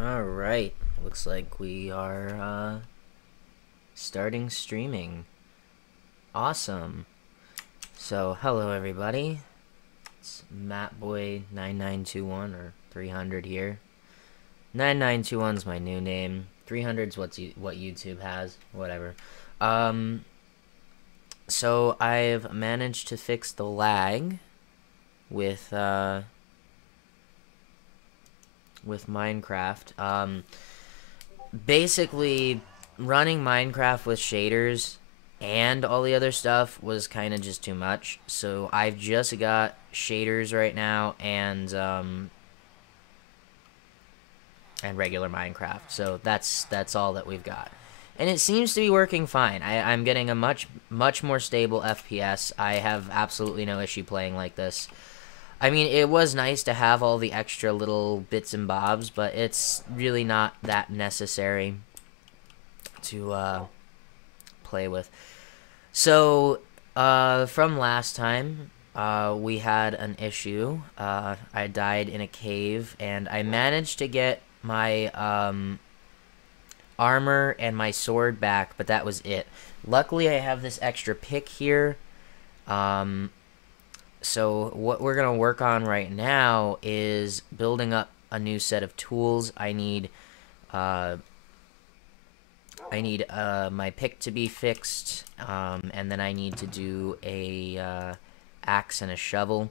Alright, looks like we are starting streaming. Awesome. So, hello everybody. It's MattBoy9921 or 300 here. 9921's my new name. 300's what YouTube has. Whatever. So I've managed to fix the lag with Minecraft. Basically, running Minecraft with shaders and all the other stuff was kind of just too much. So I've just got shaders right now and regular Minecraft. So that's all that we've got. And it seems to be working fine. I'm getting a much more stable FPS. I have absolutely no issue playing like this. I mean, it was nice to have all the extra little bits and bobs, but it's really not that necessary to play with. So, from last time, we had an issue. I died in a cave, and I managed to get my armor and my sword back, but that was it. Luckily, I have this extra pick here. So what we're going to work on right now is building up a new set of tools. I need my pick to be fixed, and then I need to do a axe and a shovel.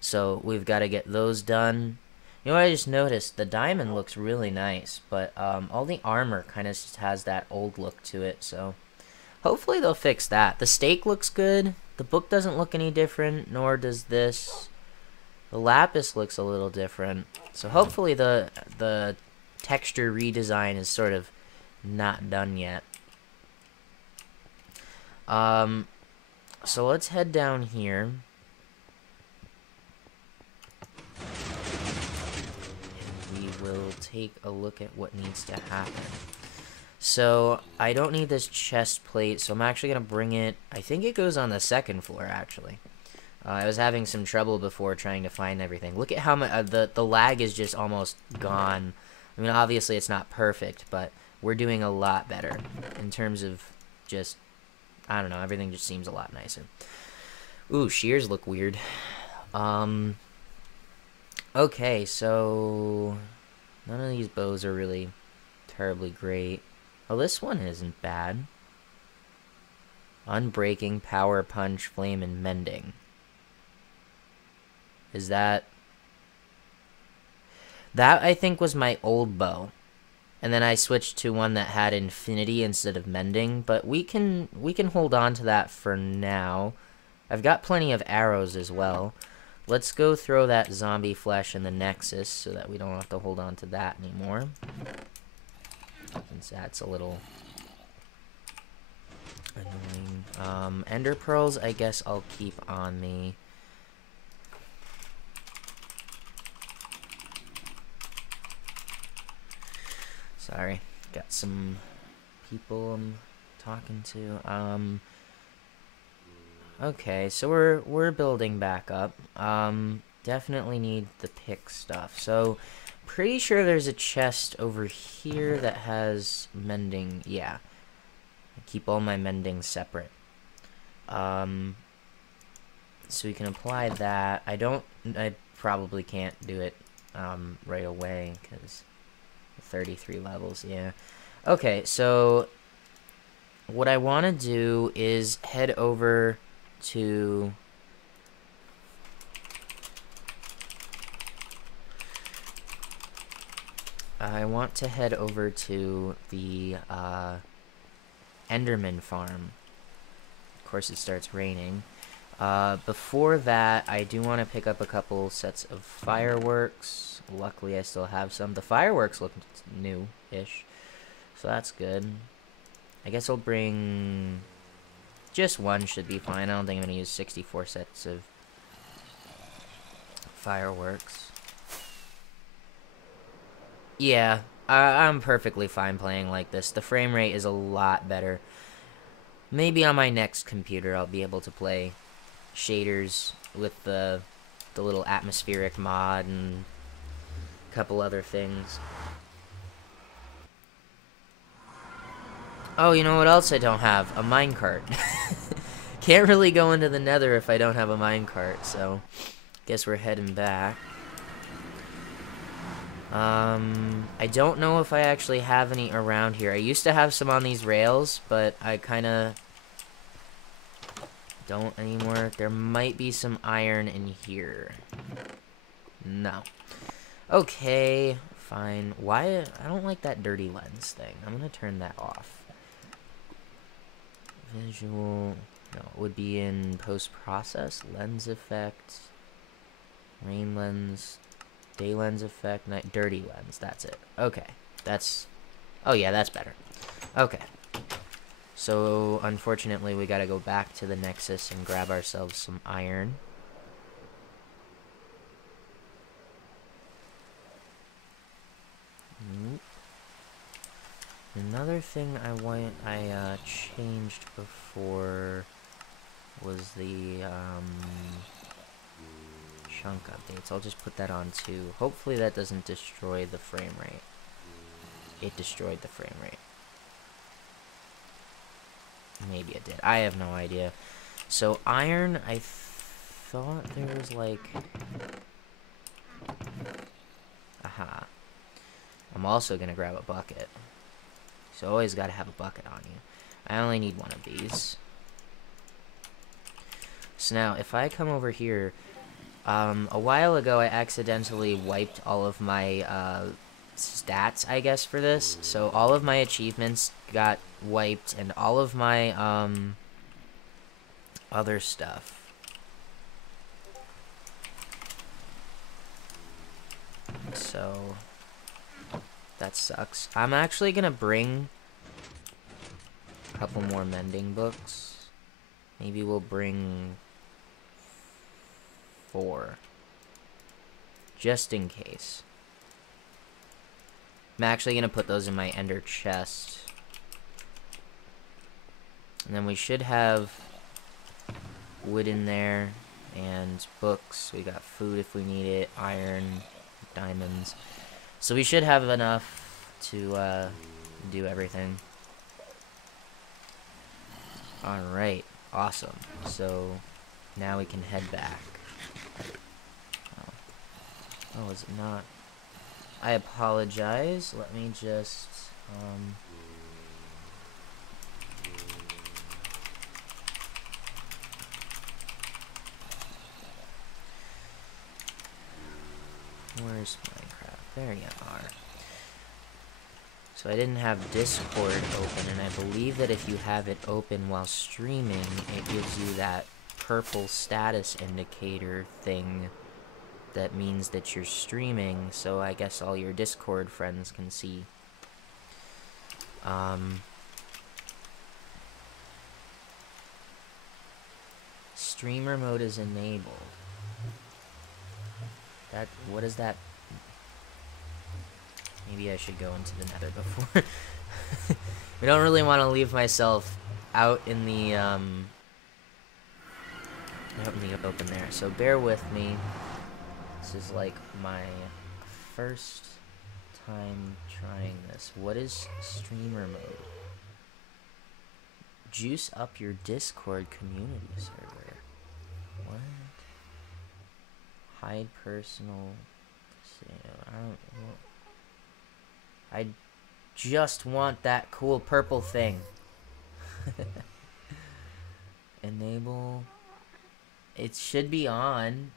So we've got to get those done. You know what I just noticed? The diamond looks really nice, but all the armor kind of just has that old look to it, so hopefully they'll fix that. The stake looks good. The book doesn't look any different, nor does this. The lapis looks a little different. So hopefully the texture redesign is sort of not done yet. So let's head down here. And we will take a look at what needs to happen. So, I don't need this chest plate, so I'm actually going to bring it. I think it goes on the second floor, actually. I was having some trouble before trying to find everything. Look at how much the lag is just almost gone. I mean, obviously it's not perfect, but we're doing a lot better in terms of just, I don't know, everything just seems a lot nicer. Ooh, shears look weird. Okay, so none of these bows are really terribly great. Oh, this one isn't bad. Unbreaking, Power Punch, Flame, and Mending. Is that... That, I think, was my old bow. And then I switched to one that had Infinity instead of Mending. But we can hold on to that for now. I've got plenty of arrows as well. Let's go throw that zombie flesh in the Nexus so that we don't have to hold on to that anymore. Since that's a little annoying. Ender pearls, I guess I'll keep on me. Sorry, got some people I'm talking to. Okay, so we're building back up. Definitely need the pick stuff. So pretty sure there's a chest over here that has mending. Yeah. I keep all my mending separate. So we can apply that. I probably can't do it right away because 33 levels, yeah. Okay, so what I want to do is head over to... I want to head over to the Enderman farm. Of course, it starts raining. Before that, I do want to pick up a couple sets of fireworks. Luckily, I still have some. The fireworks look new-ish, so that's good. I guess I'll bring... Just one should be fine. I don't think I'm going to use 64 sets of fireworks. Yeah, I'm perfectly fine playing like this. The frame rate is a lot better. Maybe on my next computer I'll be able to play shaders with the little atmospheric mod and a couple other things. Oh, you know what else I don't have? A minecart. Can't really go into the nether if I don't have a minecart, so guess we're heading back. I don't know if I actually have any around here. I used to have some on these rails, but I kind of don't anymore. There might be some iron in here. No. Okay, fine. Why? I don't like that dirty lens thing. I'm gonna turn that off. Visual. No, it would be in post-process. Lens effect. Rain lens. Day lens effect. Night. Dirty lens. That's it. Okay. That's... Oh, yeah, that's better. Okay. So, unfortunately, we gotta go back to the Nexus and grab ourselves some iron. Another thing I changed before was the chunk updates. I'll just put that on too. Hopefully that doesn't destroy the frame rate. It destroyed the frame rate. Maybe it did. I have no idea. So iron, I thought there was like... Aha. I'm also gonna grab a bucket. So always gotta have a bucket on you. I only need one of these. So now, if I come over here, a while ago I accidentally wiped all of my stats, I guess, for this. So all of my achievements got wiped, and all of my other stuff. So that sucks. I'm actually gonna bring a couple more mending books. Maybe we'll bring 4. Just in case. I'm actually gonna put those in my ender chest. And then we should have wood in there and books. We got food if we need it, iron, diamonds. So we should have enough to do everything. Alright, awesome. So now we can head back. Oh, is it not? I apologize. Let me just where's Minecraft? There you are. So I didn't have Discord open, and I believe that if you have it open while streaming, it gives you that purple status indicator thing that means that you're streaming, so I guess all your Discord friends can see. Streamer mode is enabled. What is that? Maybe I should go into the nether before. We don't really want to leave myself out in the open there, so bear with me. This is like my first time trying this. What is streamer mode? Juice up your Discord community server. What? Hide personal. I just want that cool purple thing. Enable. It should be on.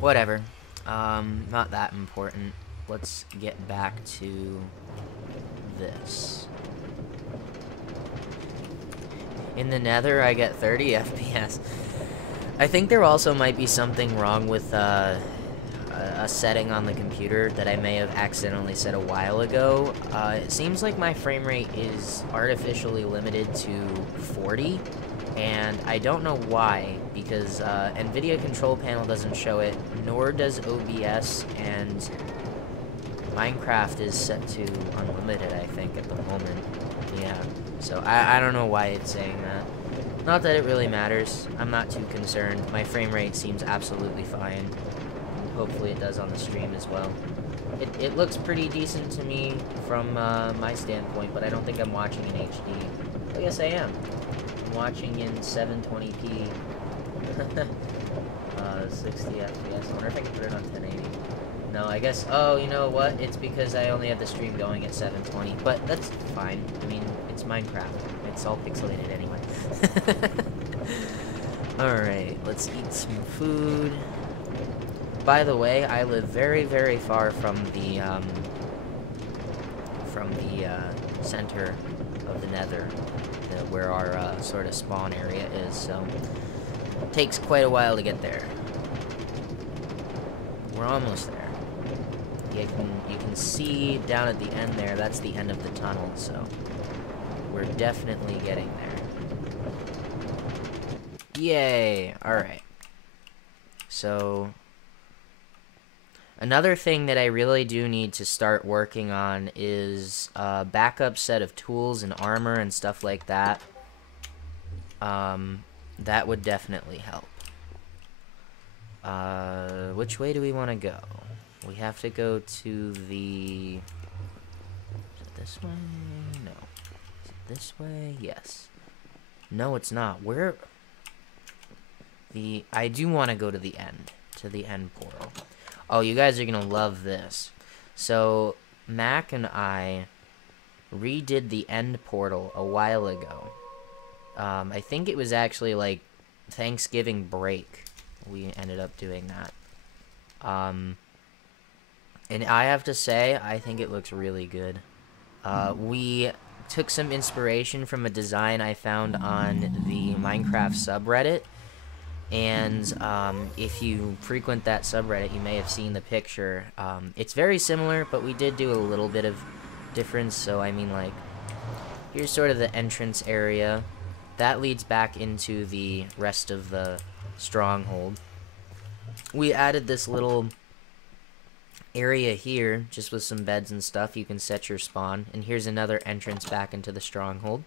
Whatever. Not that important. Let's get back to this. In the nether, I get 30 FPS. I think there also might be something wrong with a setting on the computer that I may have accidentally set a while ago. It seems like my frame rate is artificially limited to 40. And I don't know why, because NVIDIA Control Panel doesn't show it, nor does OBS, and Minecraft is set to unlimited, I think, at the moment. Yeah, so I don't know why it's saying that. Not that it really matters. I'm not too concerned. My frame rate seems absolutely fine. Hopefully it does on the stream as well. It looks pretty decent to me from my standpoint, but I don't think I'm watching in HD. I guess I am. I'm watching in 720p. 60 FPS. I wonder if I can put it on 1080. No, I guess... Oh, you know what? It's because I only have the stream going at 720. But that's fine. I mean, it's Minecraft. It's all pixelated anyway. Alright, let's eat some food. By the way, I live very, very far from the center of the Nether, where our sort of spawn area is, so it takes quite a while to get there. We're almost there. You can see down at the end there, that's the end of the tunnel, so we're definitely getting there. Yay! Alright. So another thing that I really do need to start working on is a backup set of tools and armor and stuff like that. That would definitely help. Which way do we want to go? We have to go to the... Is it this way? No. Is it this way? Yes. No, it's not. Where... I do want to go to the end. To the end portal. Oh, you guys are gonna love this. So, Mac and I redid the end portal a while ago. I think it was actually, like, Thanksgiving break. We ended up doing that. And I have to say, I think it looks really good. We took some inspiration from a design I found on the Minecraft subreddit. And if you frequent that subreddit, you may have seen the picture. It's very similar, but we did do a little bit of difference. So, I mean, like, here's sort of the entrance area. That leads back into the rest of the stronghold. We added this little area here, just with some beds and stuff. You can set your spawn. And here's another entrance back into the stronghold.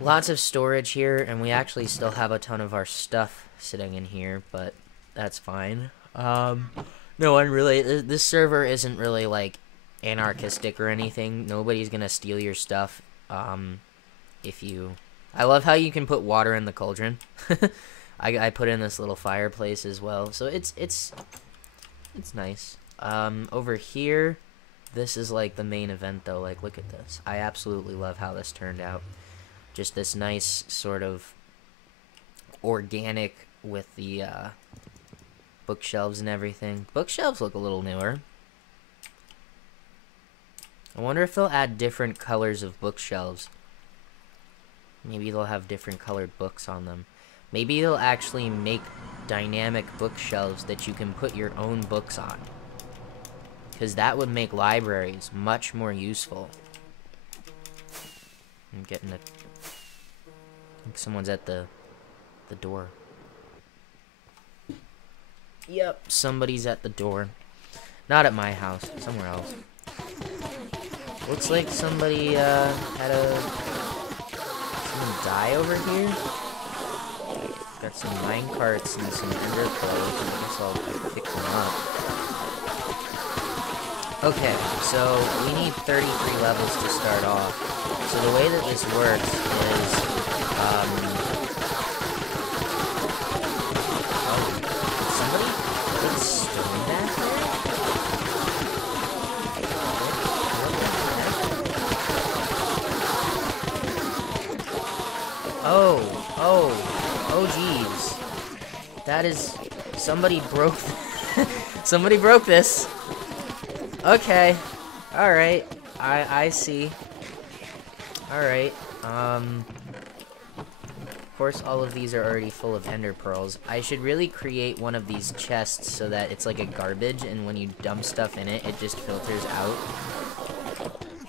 Lots of storage here, and we actually still have a ton of our stuff sitting in here, but that's fine. No one really... This server isn't really, like, anarchistic or anything. Nobody's gonna steal your stuff, if you... I love how you can put water in the cauldron. I put in this little fireplace as well, so it's nice. Over here, this is, like, the main event, though. Like, look at this. I absolutely love how this turned out. Just this nice sort of organic with the bookshelves and everything. Bookshelves look a little newer. I wonder if they'll add different colors of bookshelves. Maybe they'll have different colored books on them. Maybe they'll actually make dynamic bookshelves that you can put your own books on. Because that would make libraries much more useful. I'm getting a... I think someone's at the door. Yep, somebody's at the door. Not at my house, somewhere else. Looks like somebody had someone die over here. Got some mine carts and some ender pearls. I guess I'll pick them up. Okay, so we need 33 levels to start off. So the way that this works is, oh, did somebody put stone back there? Oh geez. That is, somebody broke, somebody broke this. Okay, alright, I see. Alright, of course all of these are already full of ender pearls. I should really create one of these chests so that it's like a garbage, and when you dump stuff in it, it just filters out.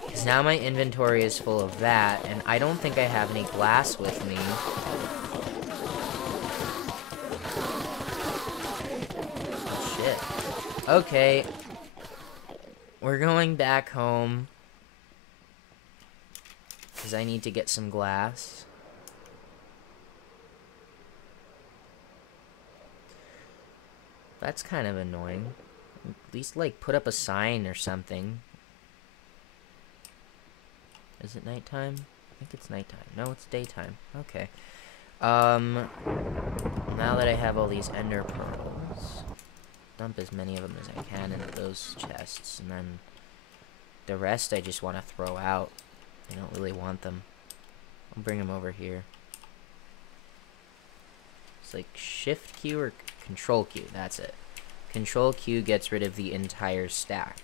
Because now my inventory is full of that, and I don't think I have any glass with me. Oh shit. Okay. We're going back home. because I need to get some glass. That's kind of annoying. At least, like, put up a sign or something. Is it nighttime? I think it's nighttime. No, it's daytime. Okay. Now that I have all these ender pearls, dump as many of them as I can into those chests, and then the rest I just want to throw out. I don't really want them. I'll bring them over here. It's like Shift Q or Control Q. That's it. Control Q gets rid of the entire stack.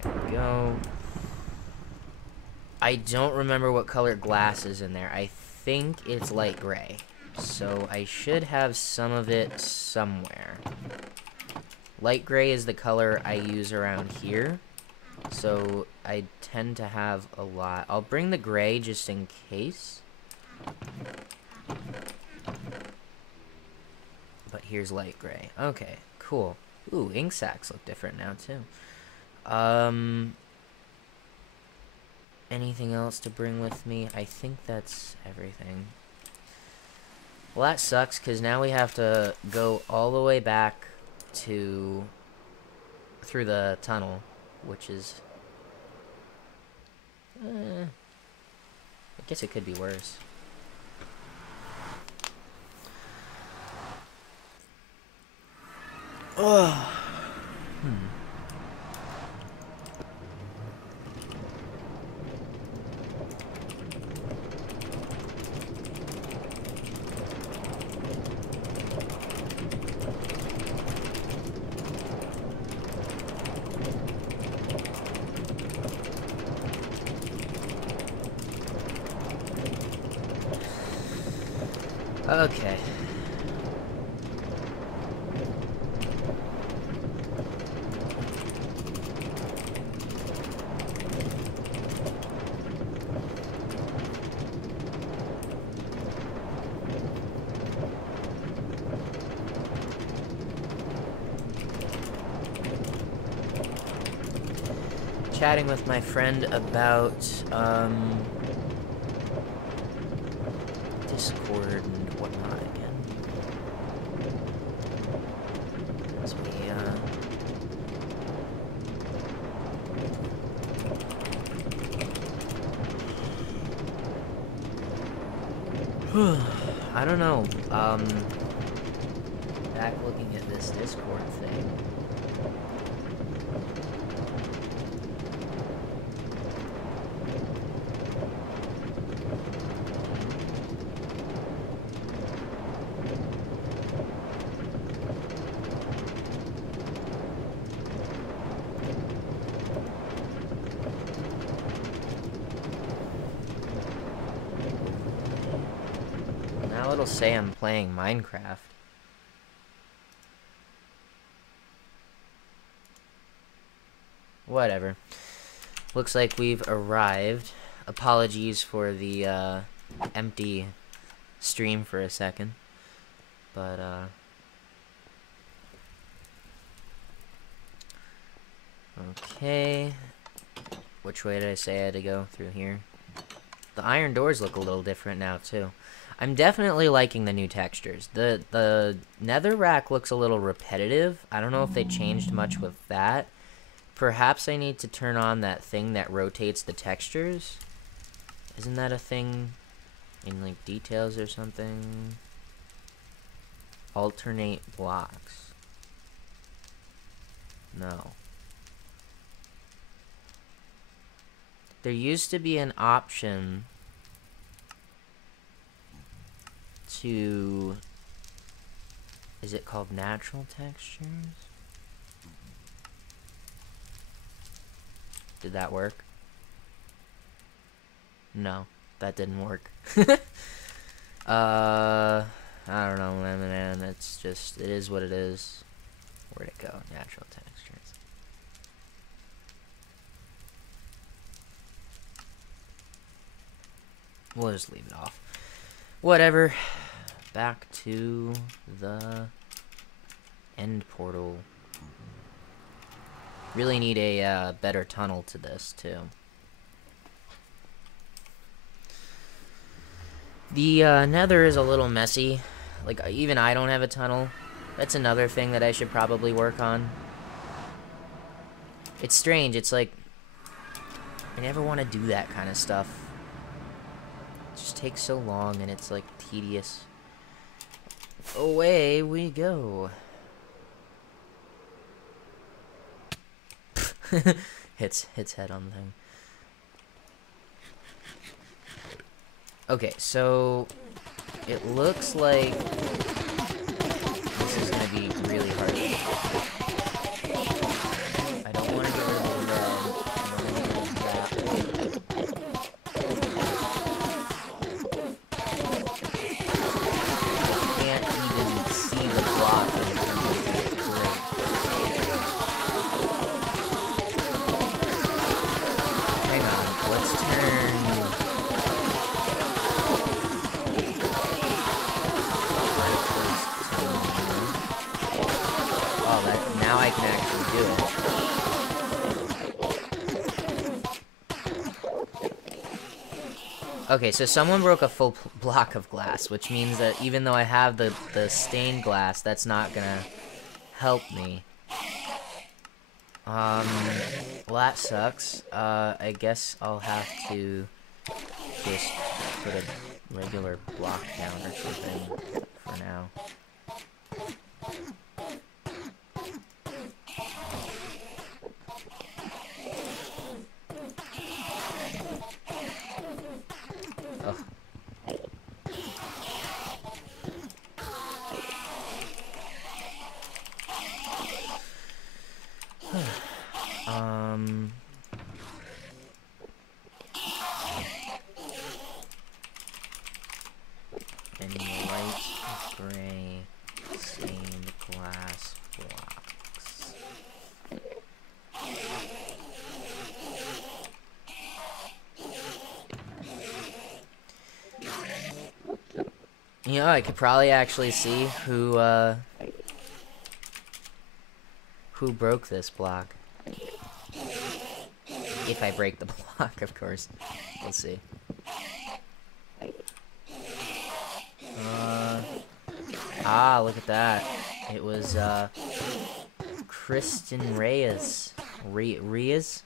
There we go. I don't remember what color glass is in there. I think it's light gray. So I should have some of it somewhere. Light gray is the color I use around here. So I tend to have a lot. I'll bring the gray just in case. But here's light gray. Okay, cool. Ooh, ink sacs look different now too. Anything else to bring with me? I think that's everything. Well, that sucks, because now we have to go all the way back to... through the tunnel, which is... I guess it could be worse. Ugh. Okay. Chatting with my friend about Discord and whatnot again. As we I don't know. Back looking at this Discord thing. It'll say I'm playing Minecraft. Whatever. Looks like we've arrived. Apologies for the empty stream for a second. But okay. Which way did I say I had to go? Through here? The iron doors look a little different now too. I'm definitely liking the new textures. The netherrack looks a little repetitive. I don't know if they changed much with that. Perhaps I need to turn on that thing that rotates the textures. Isn't that a thing in like details or something? Alternate blocks. No. There used to be an option to... Is it called natural textures? Did that work? No, that didn't work. I don't know, man. It's just, it is what it is. Where'd it go? Natural textures. We'll just leave it off. Whatever. Back to the end portal. Really need a better tunnel to this, too. The nether is a little messy. Like, even I don't have a tunnel. That's another thing that I should probably work on. It's strange. It's like, I never want to do that kind of stuff. It just takes so long, and it's, like, tedious. Away we go. hits head on the thing. Okay, so it looks like this is gonna be really hard. I don't want to get rid of the red. I can't even see the block in terms of the grid. Hang on, let's turn. Now I can actually do it. Okay, so someone broke a full block of glass, which means that even though I have the stained glass, that's not gonna help me. Well, that sucks. I guess I'll have to just put a regular block down or something for now. Any light gray stained glass blocks. You know, I could probably actually see who broke this block. If I break the block, of course. We'll see. Look at that. It was, Kristen Reyes. Reyes?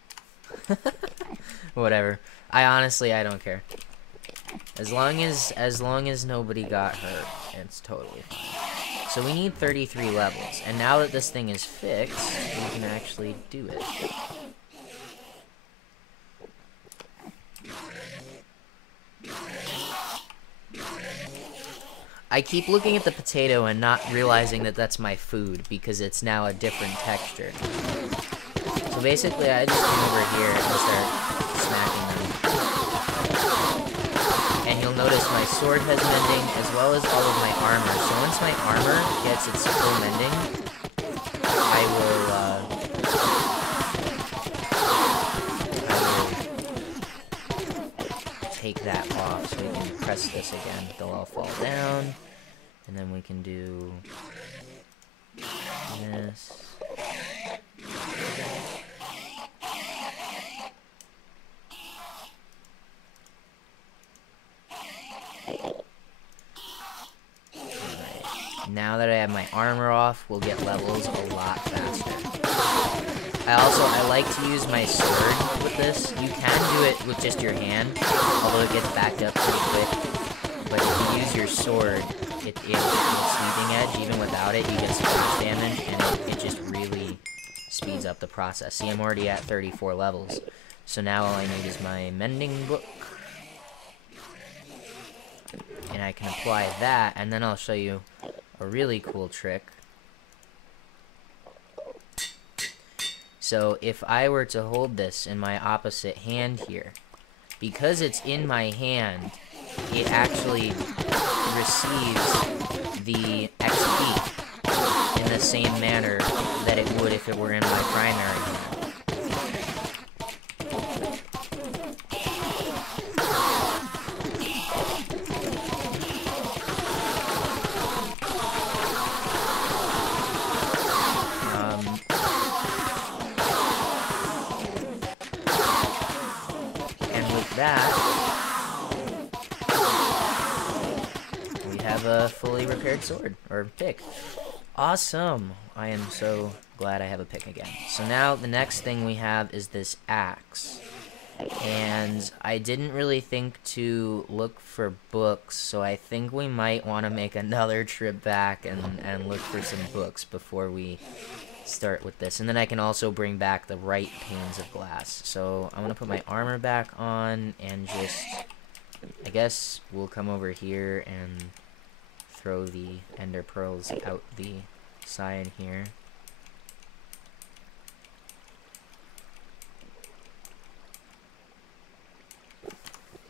Whatever. I don't care. As long as nobody got hurt, it's totally fine. So we need 33 levels, and now that this thing is fixed, we can actually do it. I keep looking at the potato and not realizing that that's my food because it's now a different texture. So basically, I just come over here and start smacking them. And you'll notice my sword has mending as well as all of my armor. So once my armor gets its full mending, I will take that off so we can press this again. They'll all fall down. And then we can do this. Now that I have my armor off, we'll get levels a lot faster. I like to use my sword with this. You can do it with just your hand, although it gets backed up pretty quick. But if you use your sword, with Sweeping Edge, even without it, you get splash damage, and it just really speeds up the process. See, I'm already at 34 levels. So now all I need is my mending book. And I can apply that, and then I'll show you a really cool trick. So if I were to hold this in my opposite hand here, because it's in my hand, it actually receives the XP in the same manner that it would if it were in my primary hand. And with that, have a fully repaired sword, or pick. Awesome! I am so glad I have a pick again. So now the next thing we have is this axe. And I didn't really think to look for books, so I think we might want to make another trip back and look for some books before we start with this. And then I can also bring back the right panes of glass. So I'm going to put my armor back on and just, I guess we'll come over here and throw the ender pearls out the side here.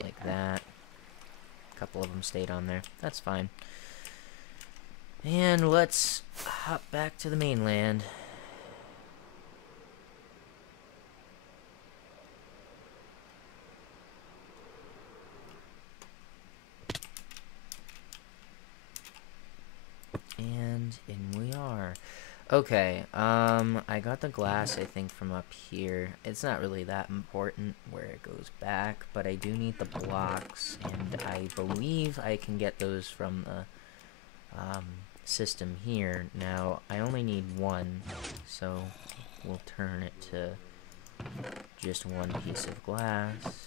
Like that. A couple of them stayed on there. That's fine. And let's hop back to the mainland. And in we are. Okay, I got the glass, I think, from up here. It's not really that important where it goes back, but I do need the blocks, and I believe I can get those from the system here. Now, I only need one, so we'll turn it to just one piece of glass,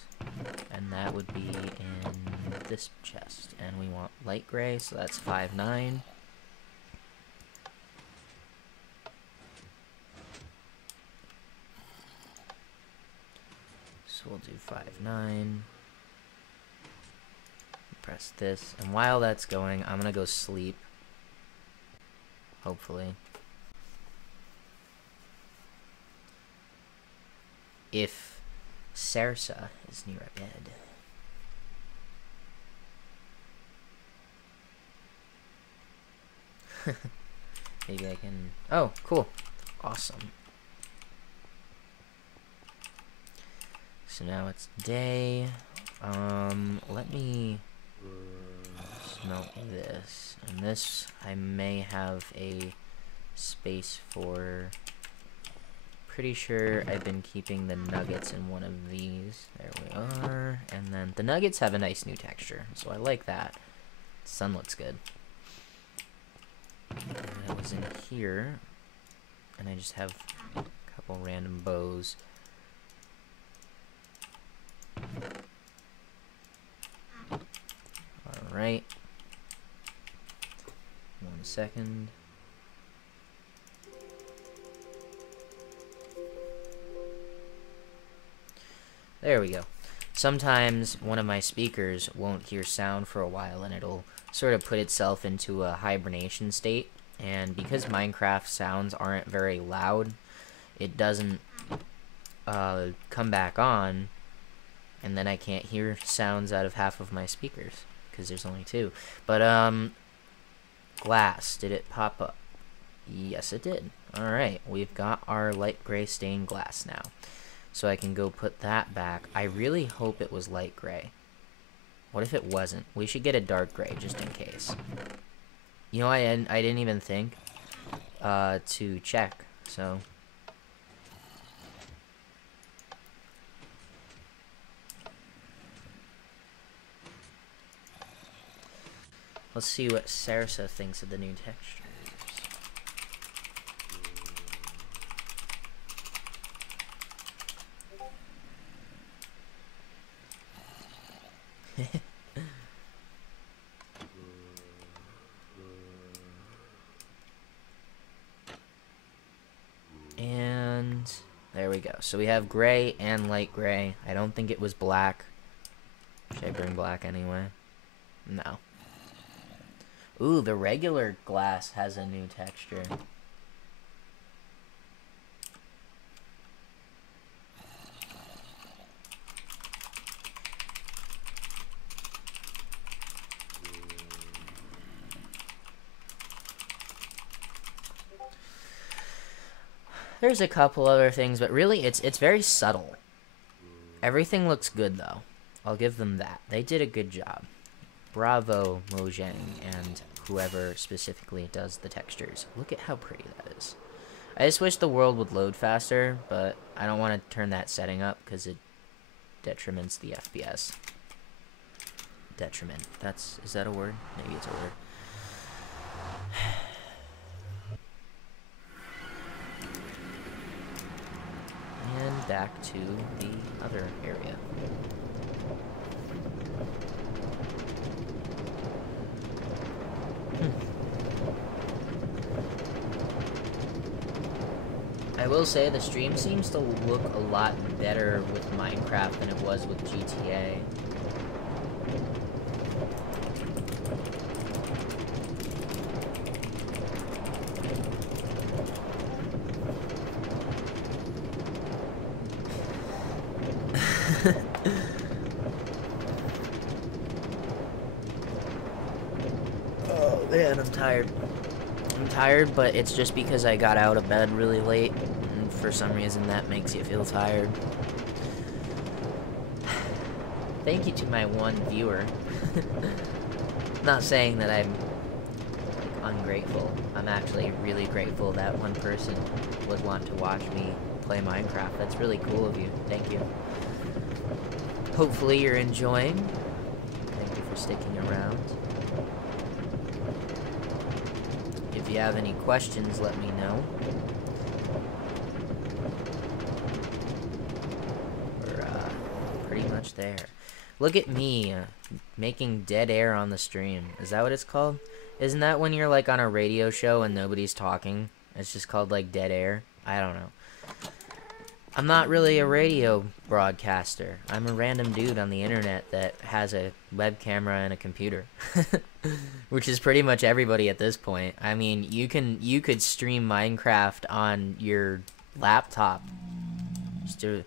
and that would be in this chest. And we want light gray, so that's 5-9. So we'll do 5-9. Press this, and while that's going, I'm gonna go sleep. Hopefully. If Sarsa is near a bed. Maybe I can... Oh, cool. Awesome. So now it's day. Let me smelt this. And this, I may have a space for... Pretty sure I've been keeping the nuggets in one of these. There we are. And then the nuggets have a nice new texture, so I like that. Sun looks good. And it was in here. And I just have a couple random bows. Alright. 1 second. There we go. Sometimes one of my speakers won't hear sound for a while and it'll sort of put itself into a hibernation state. And because Minecraft sounds aren't very loud, it doesn't come back on, and then I can't hear sounds out of half of my speakers because there's only 2. But glass, did it pop up? Yes, it did. Alright, we've got our light gray stained glass now. So I can go put that back. I really hope it was light gray. What if it wasn't? We should get a dark gray just in case. You know, I didn't even think to check, so... Let's see what Sarsa thinks of the new textures. And there we go. So we have gray and light gray. I don't think it was black. Should I bring black anyway? No. Ooh, the regular glass has a new texture. There's a couple other things, but really it's very subtle. Everything looks good though. I'll give them that. They did a good job. Bravo, Mojang, and whoever specifically does the textures. Look at how pretty that is. I just wish the world would load faster, but I don't want to turn that setting up because it detriments the FPS. Detriment. Is that a word? Maybe it's a word. And back to the other area. I will say the stream seems to look a lot better with Minecraft than it was with GTA. Oh man, I'm tired. I'm tired, but it's just because I got out of bed really late, and for some reason that makes you feel tired. Thank you to my one viewer. Not saying that I'm like ungrateful. I'm actually really grateful that one person would want to watch me play Minecraft. That's really cool of you. Thank you. Hopefully you're enjoying. Thank you for sticking around. If you have any questions, let me know. We're pretty much there. Look at me making dead air on the stream. Is that what it's called? Isn't that when you're like on a radio show and nobody's talking? It's just called like dead air? I don't know. I'm not really a radio broadcaster. I'm a random dude on the internet that has a web camera and a computer. Which is pretty much everybody at this point. I mean, you could stream Minecraft on your laptop. Just to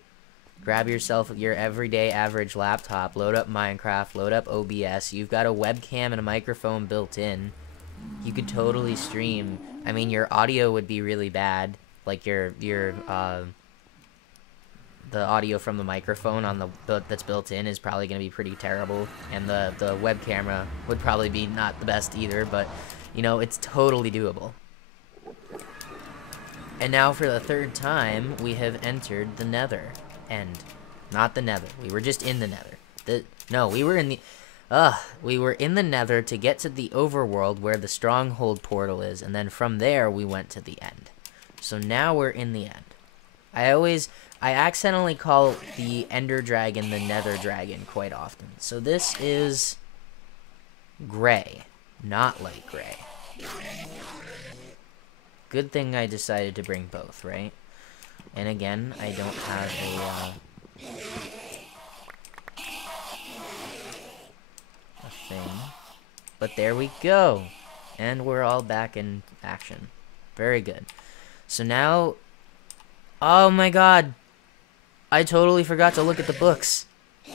grab yourself your everyday average laptop, load up Minecraft, load up OBS. You've got a webcam and a microphone built in. You could totally stream. I mean, your audio would be really bad. Like the audio from the microphone on that's built in is probably going to be pretty terrible, and the web camera would probably be not the best either, but you know, it's totally doable. And now for the third time we have entered the Nether end. Not the Nether. We were just in the Nether. No, we were in the Nether to get to the overworld where the stronghold portal is, and then from there we went to the end. So now we're in the end. I accidentally call the Ender Dragon the Nether Dragon quite often. So this is gray, not light gray. Good thing I decided to bring both, right? And again, I don't have a thing. But there we go. And we're all back in action. Very good. So now... Oh my god! I totally forgot to look at the books. Do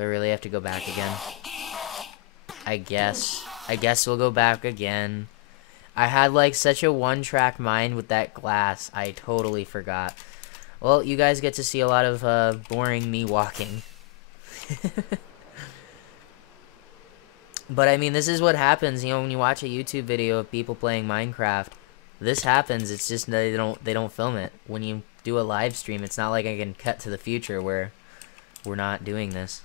I really have to go back again? I guess we'll go back again. I had like such a one-track mind with that glass. I totally forgot. Well, you guys get to see a lot of boring me walking. But I mean, this is what happens, you know, when you watch a YouTube video of people playing Minecraft. This happens. It's just they don't film it. When you do a live stream, it's not like I can cut to the future where we're not doing this.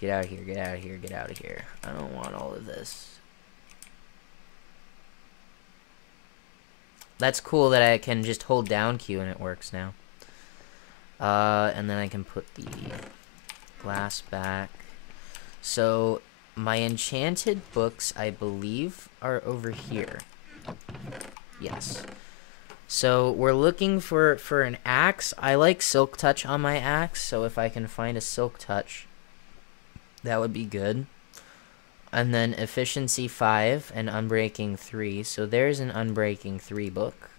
Get out of here, get out of here, get out of here. I don't want all of this. That's cool that I can just hold down Q and it works now. And then I can put the glass back. So my enchanted books, I believe, are over here. Yes. So we're looking for an axe. I like Silk Touch on my axe, so if I can find a Silk Touch, that would be good. And then Efficiency 5 and Unbreaking 3. So there's an Unbreaking 3 book.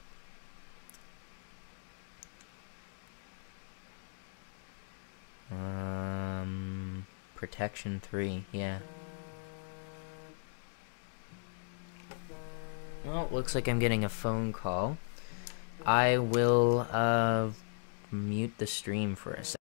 Protection 3, yeah. Well, looks like I'm getting a phone call. I will mute the stream for a second.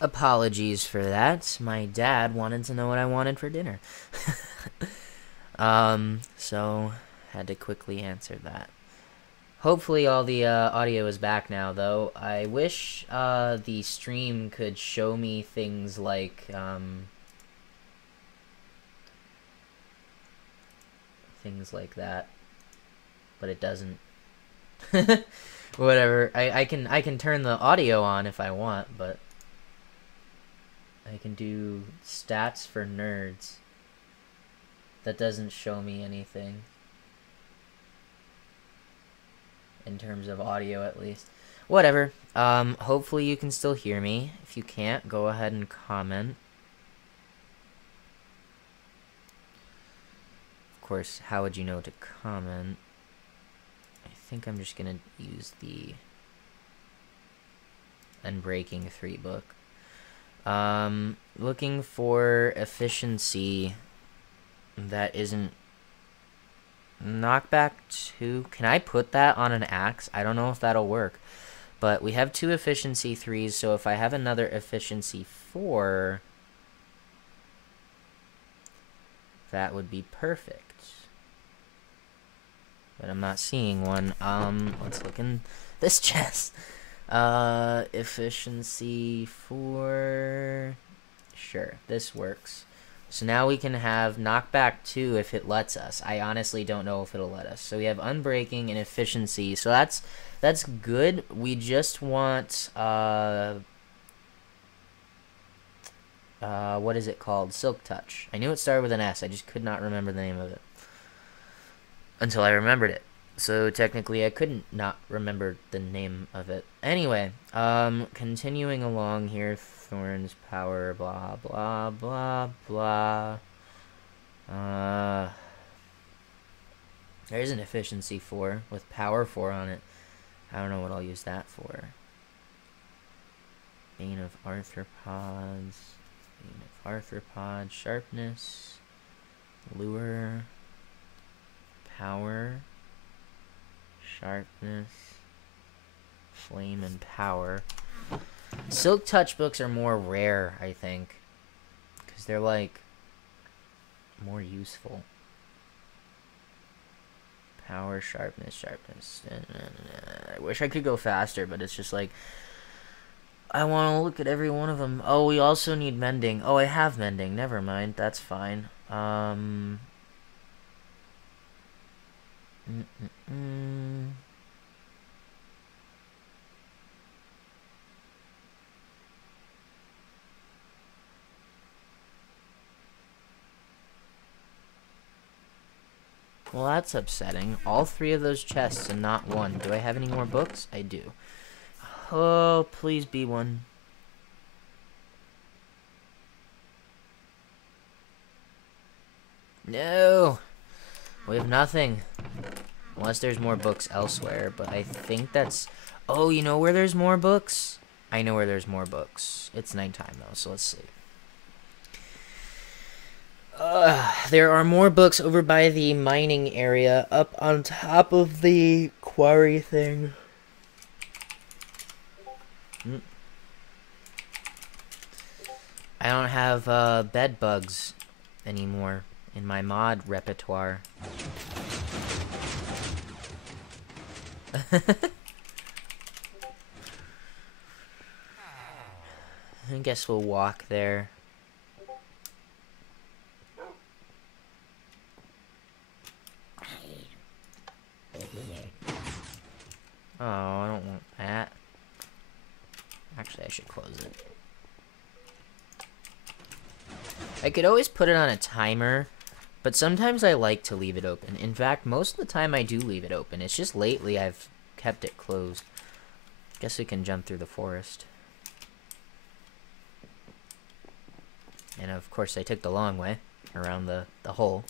Apologies for that. My dad wanted to know what I wanted for dinner. So had to quickly answer that. Hopefully all the audio is back now, though. I wish the stream could show me things like things like that, but it doesn't. Whatever. I can turn the audio on if I want, but I can do stats for nerds. That doesn't show me anything. In terms of audio, at least. Whatever. Hopefully you can still hear me. If you can't, go ahead and comment. Of course, how would you know to comment? I think I'm just gonna use the Unbreaking 3 book. Looking for efficiency that isn't knockback 2. Can I put that on an axe? I don't know if that'll work, but we have 2 efficiency 3s, so if I have another efficiency 4, that would be perfect. But I'm not seeing one. Let's look in this chest. Efficiency 4. Sure, this works. So now we can have knockback 2 if it lets us. I honestly don't know if it'll let us. So we have unbreaking and efficiency. So that's good. We just want what is it called? Silk Touch. I knew it started with an S. I just could not remember the name of it until I remembered it. So technically I couldn't not remember the name of it. Anyway, continuing along here, Thorn's power, blah, blah, blah, blah. There's an efficiency 4 with power 4 on it. I don't know what I'll use that for. Bane of Arthropods. Bane of Arthropods. Sharpness. Lure. Power. Sharpness. Flame and power. Silk Touch books are more rare, I think. Because they're, like, more useful. Power, sharpness, sharpness. I wish I could go faster, but it's just like, I want to look at every one of them. Oh, we also need mending. Oh, I have mending. Never mind. That's fine. Well, that's upsetting. All 3 of those chests and not one. Do I have any more books? I do. Oh, please be one. No! We have nothing. Unless there's more books elsewhere, but I think that's... Oh, you know where there's more books? I know where there's more books. It's nighttime, though, so let's see. There are more books over by the mining area, up on top of the quarry thing. I don't have bed bugs anymore in my mod repertoire. I guess we'll walk there. Oh, I don't want that. Actually, I should close it. I could always put it on a timer, but sometimes I like to leave it open. In fact, most of the time I do leave it open. It's just lately I've kept it closed. Guess we can jump through the forest. And of course I took the long way around the hole.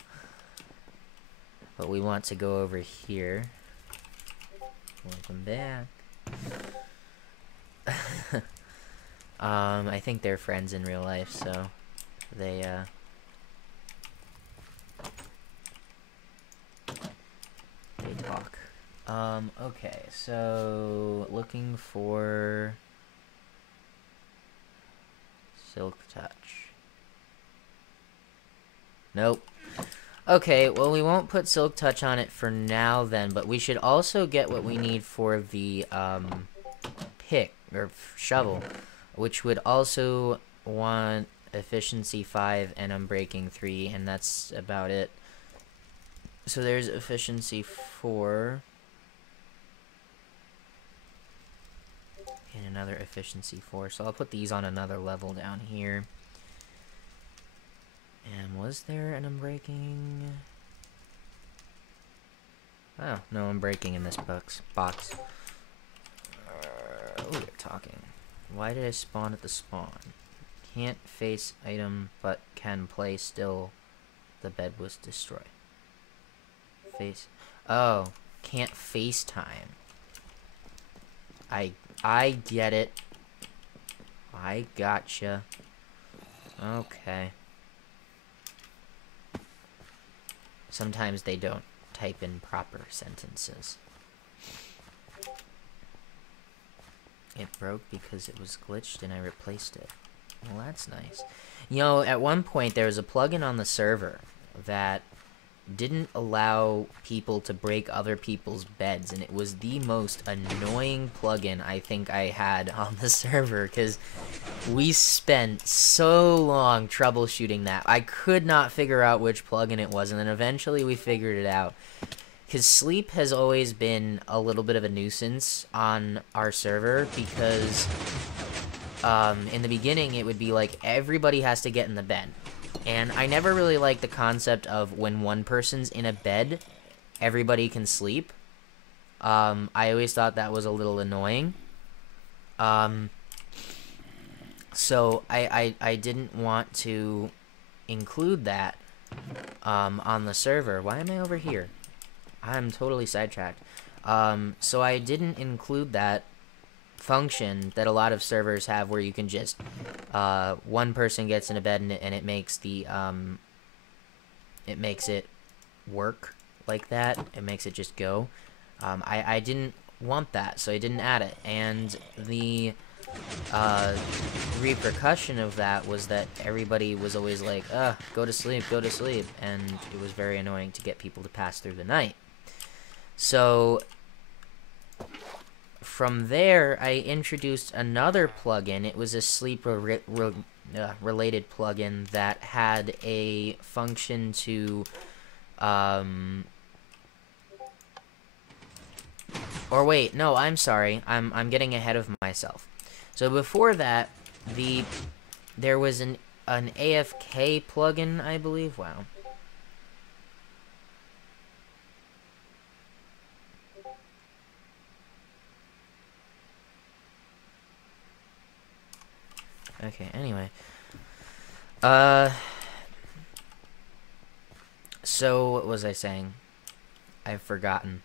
But we want to go over here. Welcome back. I think they're friends in real life, so they talk. Okay, so looking for Silk Touch. Nope. Okay, well, we won't put Silk Touch on it for now then, but we should also get what we need for the pick or shovel, which would also want efficiency 5 and unbreaking 3, and that's about it. So there's efficiency 4 and another efficiency 4, so I'll put these on another level down here. And was there an unbreaking? Oh, no unbreaking in this box. We're talking. Why did I spawn at the spawn? Can't face item, but can play still. The bed was destroyed. Face. Oh, can't FaceTime. I get it. I gotcha. Okay. Sometimes they don't type in proper sentences. It broke because it was glitched and I replaced it. Well, that's nice. You know, at one point there was a plugin on the server that didn't allow people to break other people's beds, and it was the most annoying plugin I think I had on the server, because we spent so long troubleshooting that. I could not figure out which plugin it was, and then eventually we figured it out. Because sleep has always been a little bit of a nuisance on our server, because in the beginning it would be like everybody has to get in the bed. And I never really liked the concept of when one person's in a bed, everybody can sleep. I always thought that was a little annoying. So I didn't want to include that on the server. Why am I over here? I'm totally sidetracked. So I didn't include that function that a lot of servers have, where you can just one person gets in a bed and it makes the it makes it work like that. It makes it just go. I didn't want that, so I didn't add it. And the repercussion of that was that everybody was always like, go to sleep, and it was very annoying to get people to pass through the night. So from there, I introduced another plugin. It was a sleep-related plugin that had a function to, or wait, no, I'm sorry. I'm getting ahead of myself. So before that, there was an AFK plugin, I believe. Wow. Okay, anyway. So what was I saying? I've forgotten.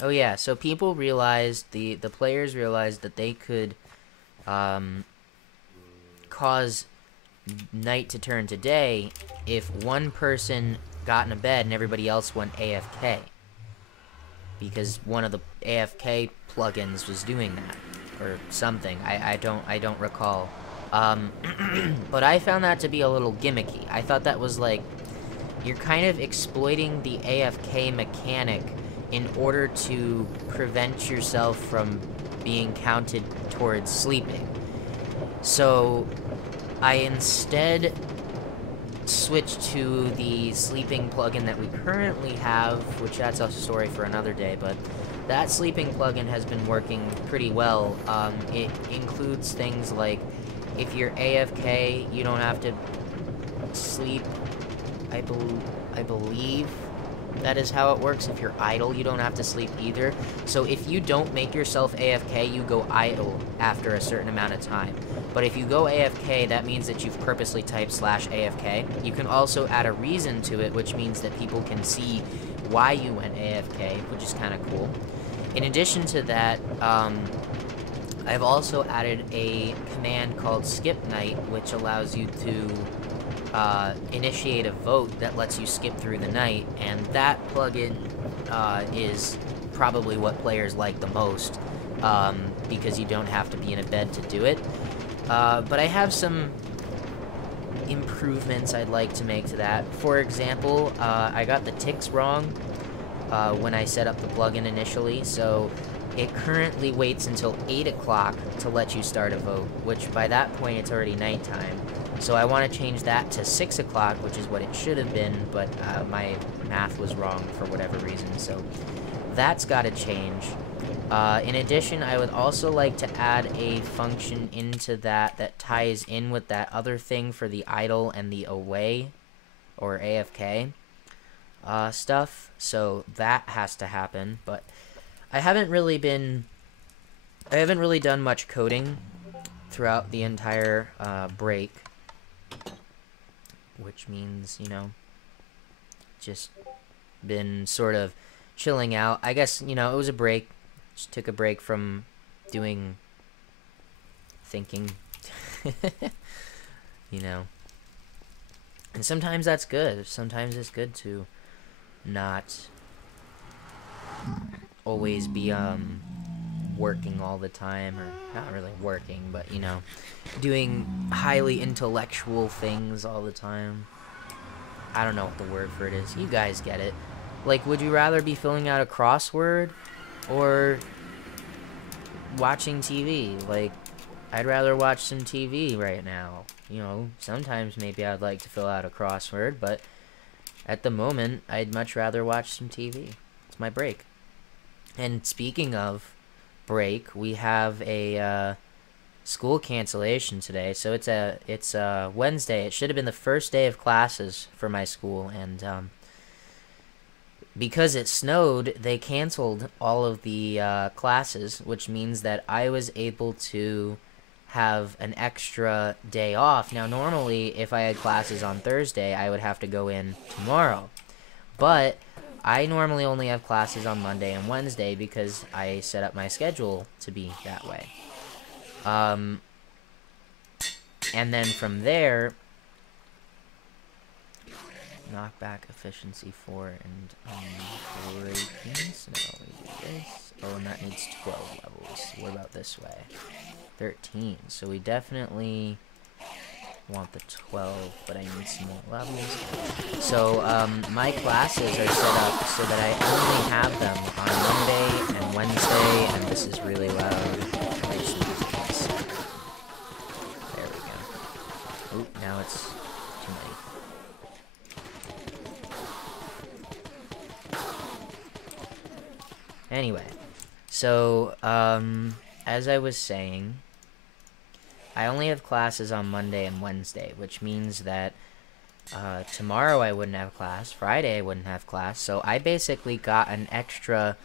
Oh yeah, so people realized, the players realized that they could cause night to turn to day if one person got in a bed and everybody else went AFK. Because one of the AFK plugins was doing that. Or something. I don't recall. But I found that to be a little gimmicky. I thought that was like, you're kind of exploiting the AFK mechanic in order to prevent yourself from being counted towards sleeping. So I instead switched to the sleeping plugin that we currently have, which that's a story for another day, but that sleeping plugin has been working pretty well. It includes things like, if you're AFK, you don't have to sleep. I believe that is how it works. If you're idle, you don't have to sleep either. So if you don't make yourself AFK, you go idle after a certain amount of time. But if you go AFK, that means that you've purposely typed /AFK. You can also add a reason to it, which means that people can see why you went AFK, which is kind of cool. In addition to that, I've also added a command called skip night, which allows you to initiate a vote that lets you skip through the night, and that plugin is probably what players like the most, because you don't have to be in a bed to do it. But I have some improvements I'd like to make to that. For example, I got the ticks wrong when I set up the plugin initially, so it currently waits until 8 o'clock to let you start a vote, which by that point it's already nighttime. So I want to change that to 6 o'clock, which is what it should have been, but my math was wrong for whatever reason, so that's got to change. In addition, I would also like to add a function into that ties in with that other thing for the idle and the away, or AFK, stuff, so that has to happen, but I haven't really done much coding throughout the entire break, which means, you know, just been sort of chilling out. I guess, you know, it was a break. Just took a break from doing thinking, you know. And sometimes that's good. Sometimes it's good to not always be working all the time, or not really working, but, you know, doing highly intellectual things all the time. I don't know what the word for it is. You guys get it. Like, would you rather be filling out a crossword or watching TV? Like, I'd rather watch some TV right now. You know, sometimes maybe I'd like to fill out a crossword, but at the moment, I'd much rather watch some TV. It's my break. And speaking of break, we have a school cancellation today. So it's Wednesday. It should have been the first day of classes for my school, and because it snowed, they canceled all of the classes, which means that I was able to have an extra day off. Now, normally, if I had classes on Thursday, I would have to go in tomorrow. But I normally only have classes on Monday and Wednesday because I set up my schedule to be that way. And then from there, knockback efficiency 4 and breaking. So now we do this. Oh, and that needs 12 levels. What about this way? 13. So we definitely want the 12, but I need some more levels. So my classes are set up so that I only have them on Monday and Wednesday, and this is really loud. I just need this. There we go. Oop, now it's too many. Anyway, so as I was saying, I only have classes on Monday and Wednesday, which means that tomorrow I wouldn't have class, Friday I wouldn't have class, so I basically got an extra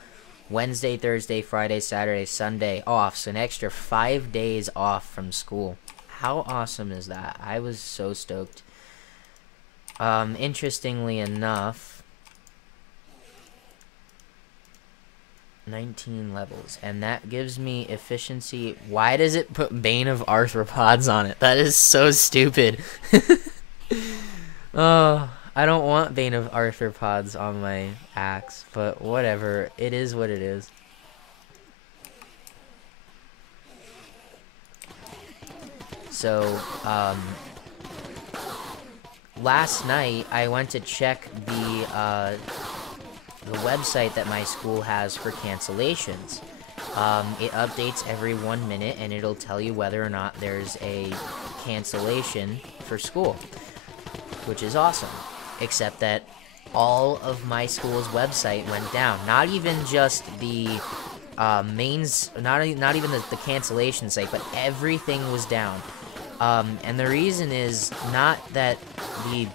Wednesday, Thursday, Friday, Saturday, Sunday off, so an extra 5 days off from school. How awesome is that? I was so stoked. Interestingly enough, 19 levels, and that gives me efficiency. Why does it put Bane of Arthropods on it? That is so stupid. Oh, I don't want Bane of Arthropods on my axe, but whatever. It is what it is. So, last night I went to check the website that my school has for cancellations. It updates every 1 minute, and it'll tell you whether or not there's a cancellation for school, which is awesome. Except that all of my school's website went down. Not even just the not even the cancellation site, but everything was down. And the reason is not that the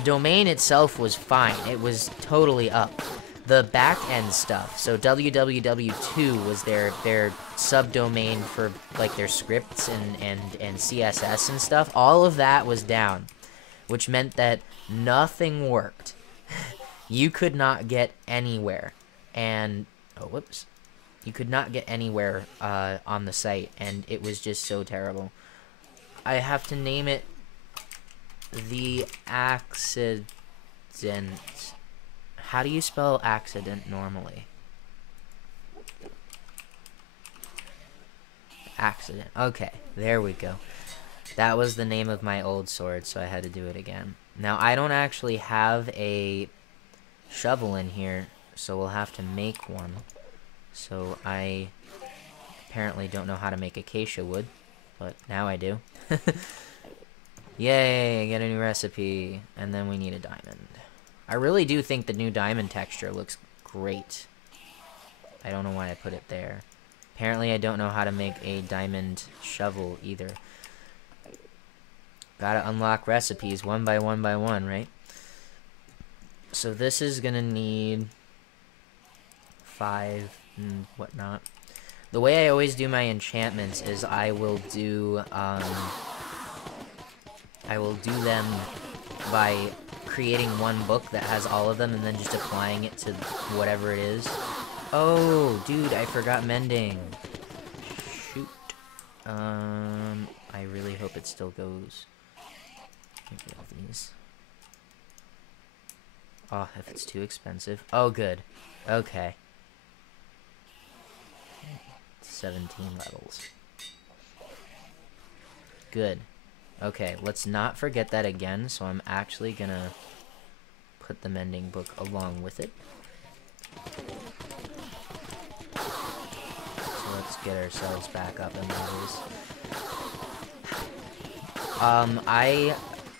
domain itself was fine. It was totally up. The back-end stuff, so www2 was their subdomain for, like, their scripts and CSS and stuff. All of that was down, which meant that nothing worked. You could not get anywhere. And, oh, whoops. You could not get anywhere on the site, and it was just so terrible. I have to name it The Accident. How do you spell accident normally? Accident. Okay, there we go. That was the name of my old sword, so I had to do it again. Now, I don't actually have a shovel in here, so we'll have to make one. So I apparently don't know how to make acacia wood, but now I do. Yay, get a new recipe. And then we need a diamond. I really do think the new diamond texture looks great. I don't know why I put it there. Apparently I don't know how to make a diamond shovel either. Gotta unlock recipes one by one by one, right? So this is gonna need 5 and whatnot. The way I always do my enchantments is I will do them by creating one book that has all of them and then just applying it to whatever it is. Oh, dude, I forgot mending. Shoot. I really hope it still goes. Get all these. Oh, if it's too expensive. Oh, good. Okay. 17 levels. Good. Okay, let's not forget that again, so I'm actually gonna put the mending book along with it. So let's get ourselves back up in levels.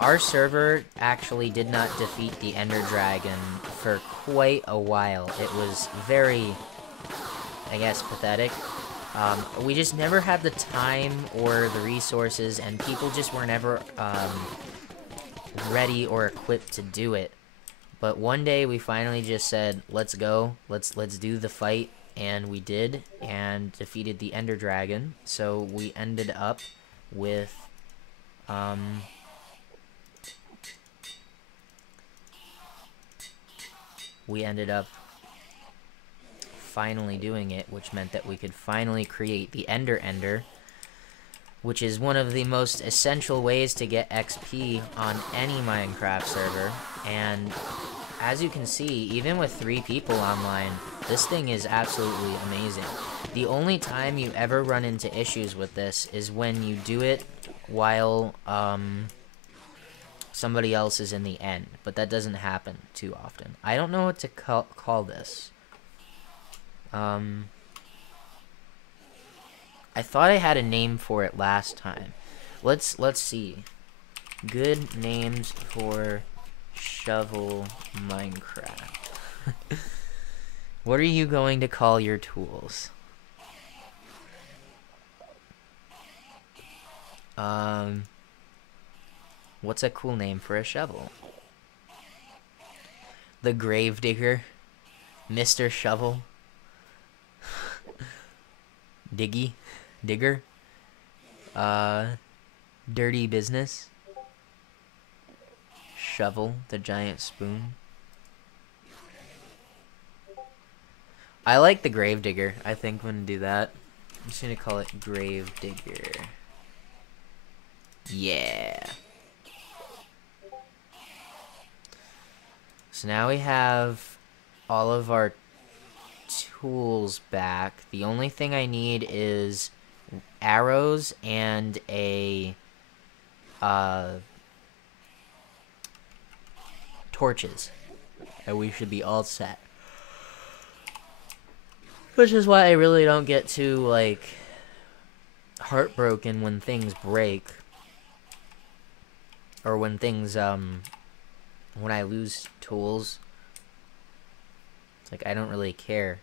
Our server actually did not defeat the Ender Dragon for quite a while. It was very, I guess, pathetic. We just never had the time or the resources, and people just were never ready or equipped to do it. But one day we finally just said, let's go, let's do the fight, and we did, and defeated the Ender Dragon. So we ended up with finally doing it, which meant that we could finally create the Ender, which is one of the most essential ways to get XP on any Minecraft server. And as you can see, even with 3 people online, this thing is absolutely amazing. The only time you ever run into issues with this is when you do it while somebody else is in the end, but that doesn't happen too often. I don't know what to call this. I thought I had a name for it last time. Let's see. Good names for shovel Minecraft. What are you going to call your tools? What's a cool name for a shovel? The Gravedigger, Mr. Shovel, Digger, Dirty Business, Shovel, the Giant Spoon. I like the Gravedigger. I think I'm gonna do that. I'm just gonna call it Gravedigger. Yeah. So now we have all of our tools back. The only thing I need is arrows and a torches, and we should be all set. Which is why I really don't get too like heartbroken when things break, or when things when I lose tools. It's like I don't really care.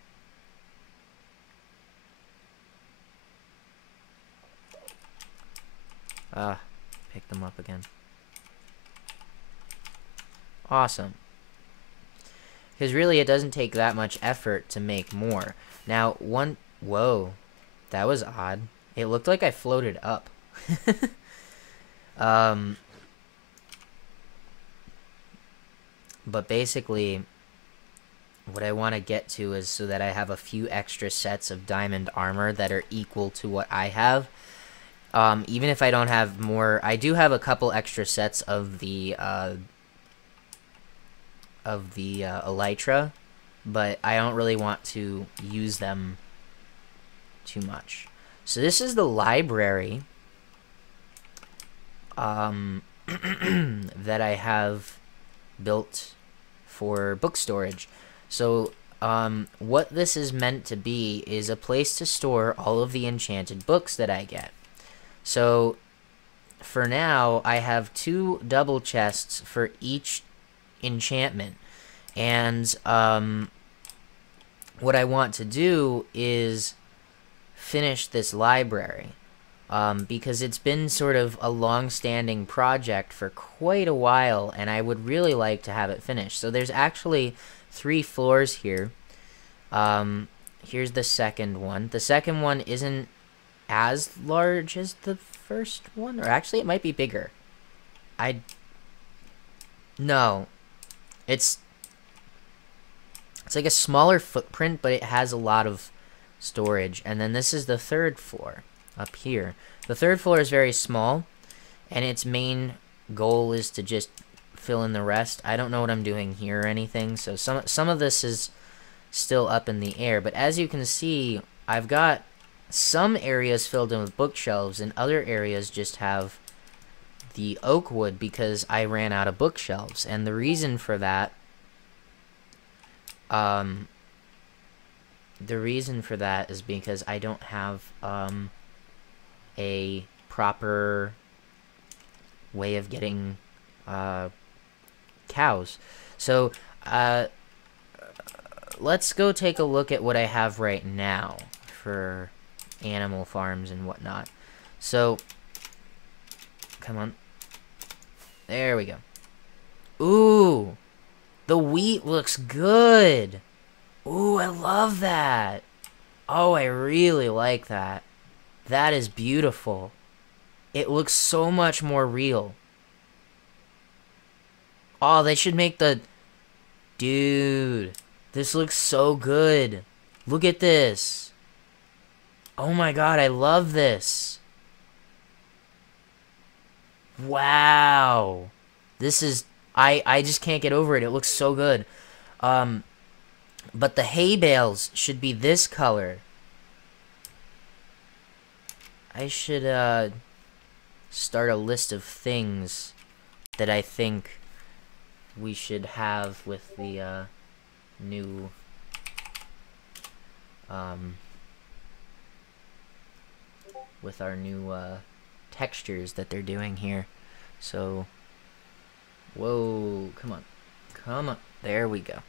Pick them up again. Awesome. Because really it doesn't take that much effort to make more. Now, whoa, that was odd. It looked like I floated up. But basically, what I want to get to is so that I have a few extra sets of diamond armor that are equal to what I have. Even if I don't have more, I do have a couple extra sets of the elytra, but I don't really want to use them too much. So this is the library that I have built for book storage. So what this is meant to be is a place to store all of the enchanted books that I get. So for now, I have 2 double chests for each enchantment. And what I want to do is finish this library. Because it's been sort of a long-standing project for quite a while, and I would really like to have it finished. So there's actually 3 floors here. Here's the second one. The second one isn't as large as the first one, or actually it might be bigger. No. It's like a smaller footprint, but it has a lot of storage. And then this is the 3rd floor up here. The 3rd floor is very small, and its main goal is to just fill in the rest. I don't know what I'm doing here or anything, so some of this is still up in the air. But as you can see, I've got some areas filled in with bookshelves, and other areas just have the oak wood because I ran out of bookshelves. And the reason for that, is because I don't have a proper way of getting cows. So let's go take a look at what I have right now for animal farms and whatnot. So come on, there we go. Ooh, the wheat looks good. Ooh, I love that. Oh, I really like that. That is beautiful. It looks so much more real. Oh, they should make the... Dude, this looks so good. Look at this. Oh my god, I love this. Wow. This is... I just can't get over it. It looks so good. But the hay bales should be this color. I should start a list of things that I think we should have with the new with our new textures that they're doing here. So whoa, come on, there we go.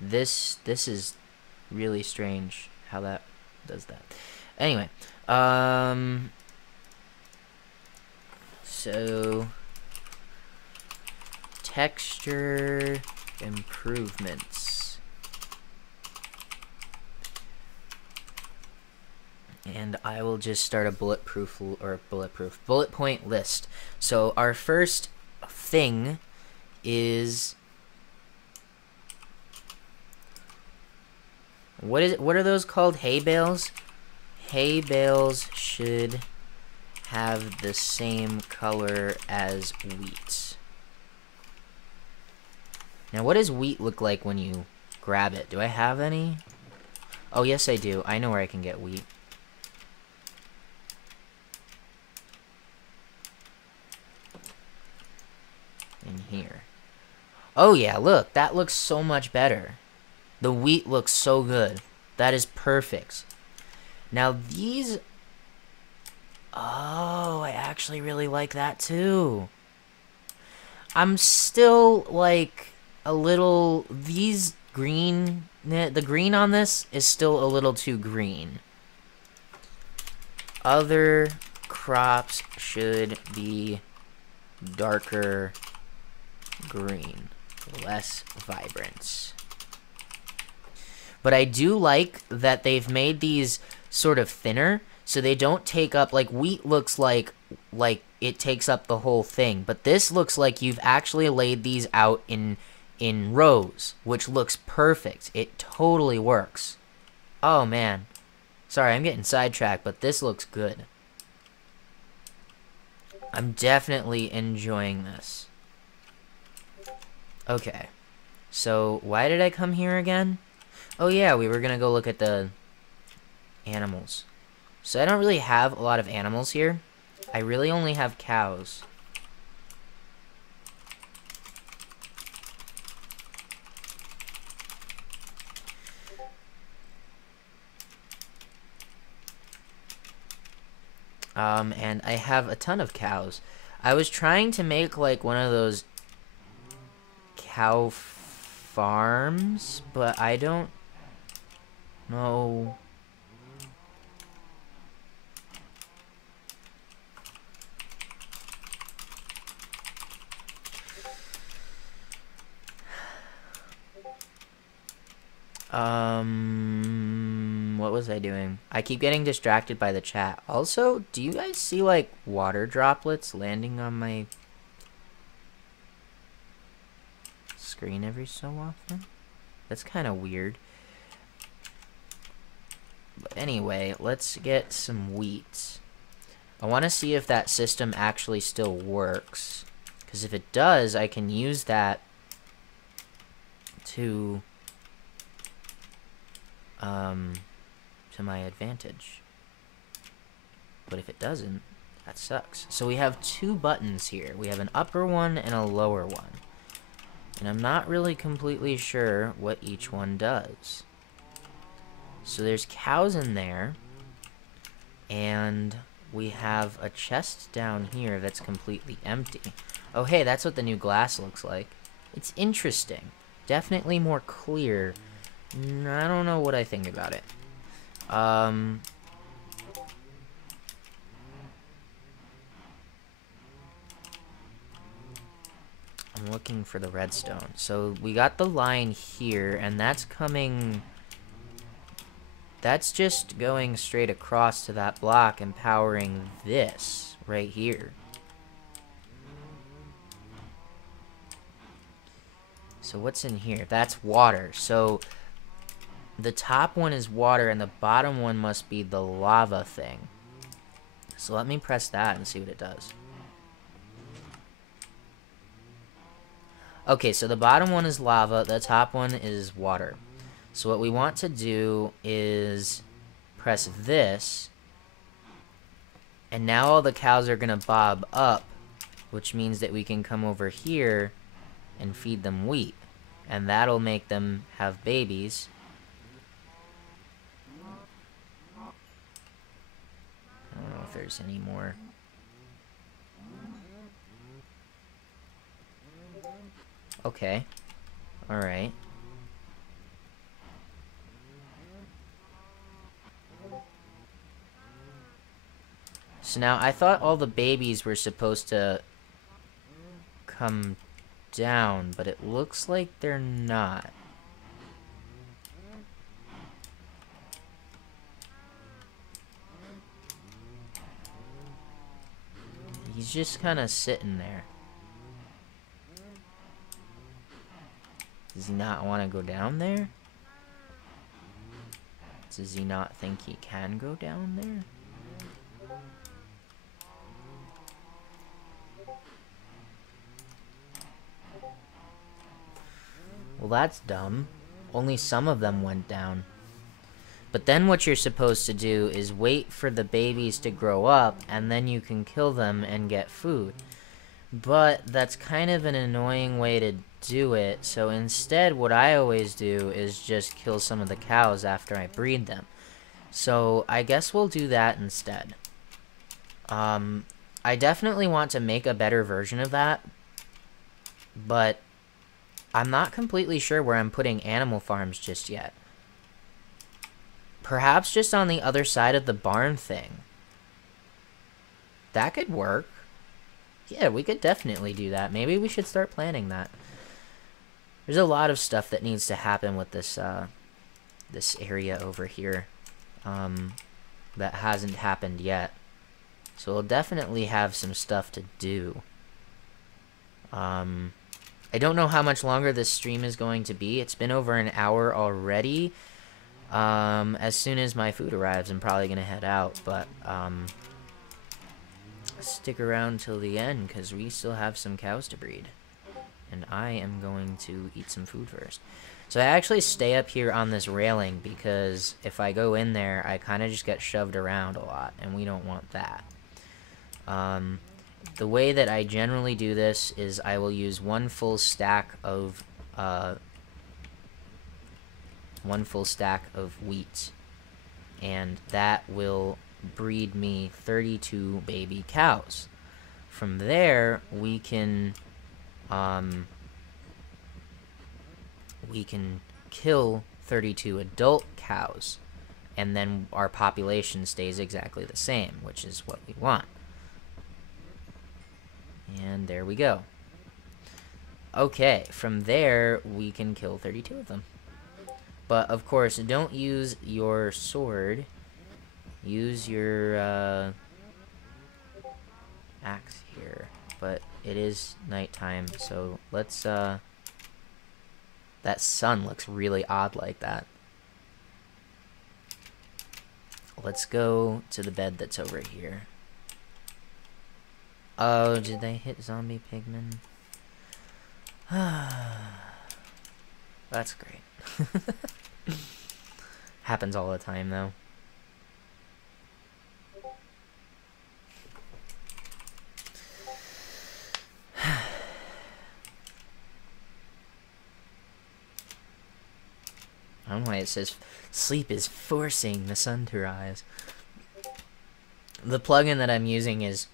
This is really strange how that does that. Anyway, so texture improvements, and I will just start a bullet point list. So our first thing is, what are those called? Hay bales? Hay bales should have the same color as wheat. Now, what does wheat look like when you grab it? Do I have any? Oh, yes, I do. I know where I can get wheat. In here. Oh, yeah, look. That looks so much better. The wheat looks so good. That is perfect. Now, these... Oh, I actually really like that, too. I'm still, like, a little... These green... The green on this is still a little too green. Other crops should be darker green. Less vibrant. But I do like that they've made these sort of thinner, so they don't take up, like, wheat looks like it takes up the whole thing, but this looks like you've actually laid these out in rows, which looks perfect. It totally works. Oh man, sorry, I'm getting sidetracked, but this looks good. I'm definitely enjoying this. Okay, so why did I come here again? Oh yeah, we were gonna go look at the animals. So I don't really have a lot of animals here. I really only have cows. And I have a ton of cows. I was trying to make like one of those cow farms, but I don't know. What was I doing? I keep getting distracted by the chat. Also, do you guys see like water droplets landing on my screen every so often? That's kind of weird. But anyway, let's get some wheat. I want to see if that system actually still works. Because if it does, I can use that to my advantage. But if it doesn't, that sucks. So we have two buttons here. We have an upper one and a lower one. And I'm not really completely sure what each one does. So there's cows in there. And we have a chest down here that's completely empty. Oh, hey, that's what the new glass looks like. It's interesting. Definitely more clear. I don't know what I think about it. I'm looking for the redstone. So we got the line here, and that's coming... That's just going straight across to that block and powering this right here. So what's in here? That's water. So the top one is water and the bottom one must be the lava thing. So let me press that and see what it does. Okay, so the bottom one is lava, the top one is water. So what we want to do is press this, and now all the cows are gonna bob up, which means that we can come over here and feed them wheat, and that'll make them have babies. I don't know if there's any more. Okay. Alright. So now, I thought all the babies were supposed to come down, but it looks like they're not. He's just kind of sitting there. Does he not want to go down there? Does he not think he can go down there? Well, that's dumb. Only some of them went down. But then what you're supposed to do is wait for the babies to grow up, and then you can kill them and get food. But that's kind of an annoying way to do it, so instead what I always do is just kill some of the cows after I breed them. So I guess we'll do that instead. I definitely want to make a better version of that, but I'm not completely sure where I'm putting animal farms just yet. Perhaps just on the other side of the barn thing. That could work. Yeah, we could definitely do that. Maybe we should start planning that. There's a lot of stuff that needs to happen with this this area over here that hasn't happened yet. So we'll definitely have some stuff to do. I don't know how much longer this stream is going to be. It's been over an hour already. As soon as my food arrives, I'm probably going to head out, but stick around till the end, because we still have some cows to breed. And I am going to eat some food first. So I actually stay up here on this railing because if I go in there, I kind of just get shoved around a lot, and we don't want that. The way that I generally do this is I will use one full stack of wheat, and that will breed me 32 baby cows. From there, we can kill 32 adult cows, and then our population stays exactly the same, which is what we want. And there we go. Okay, from there, we can kill 32 of them. But, of course, don't use your sword. Use your axe here. But it is nighttime, so let's... That sun looks really odd like that. Let's go to the bed that's over here. Oh, did they hit zombie pigmen? That's great. Happens all the time, though. I don't know why it says sleep is forcing the sun to rise. The plugin that I'm using is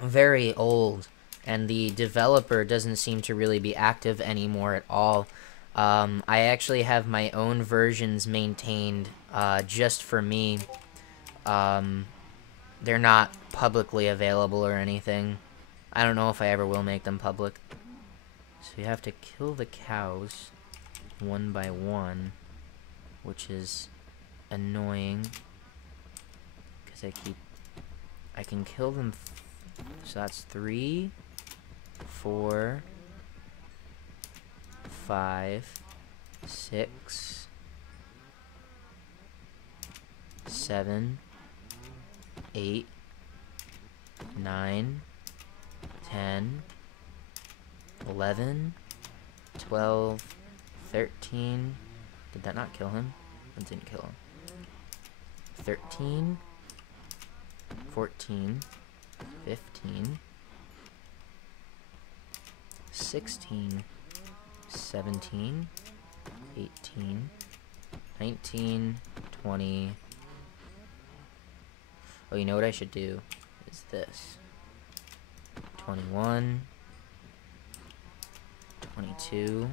very old, and the developer doesn't seem to really be active anymore at all. I actually have my own versions maintained just for me. They're not publicly available or anything. I don't know if I ever will make them public. So you have to kill the cows one by one, which is annoying because I can kill them. So that's 3, 4, 5, 6, 7, 8, 9, 10, 11, 12, 13. Did that not kill him? That didn't kill him. 13, 14, 15, 16, 17, 18, 19, 20. Oh, you know what I should do? Is this. 21, 22,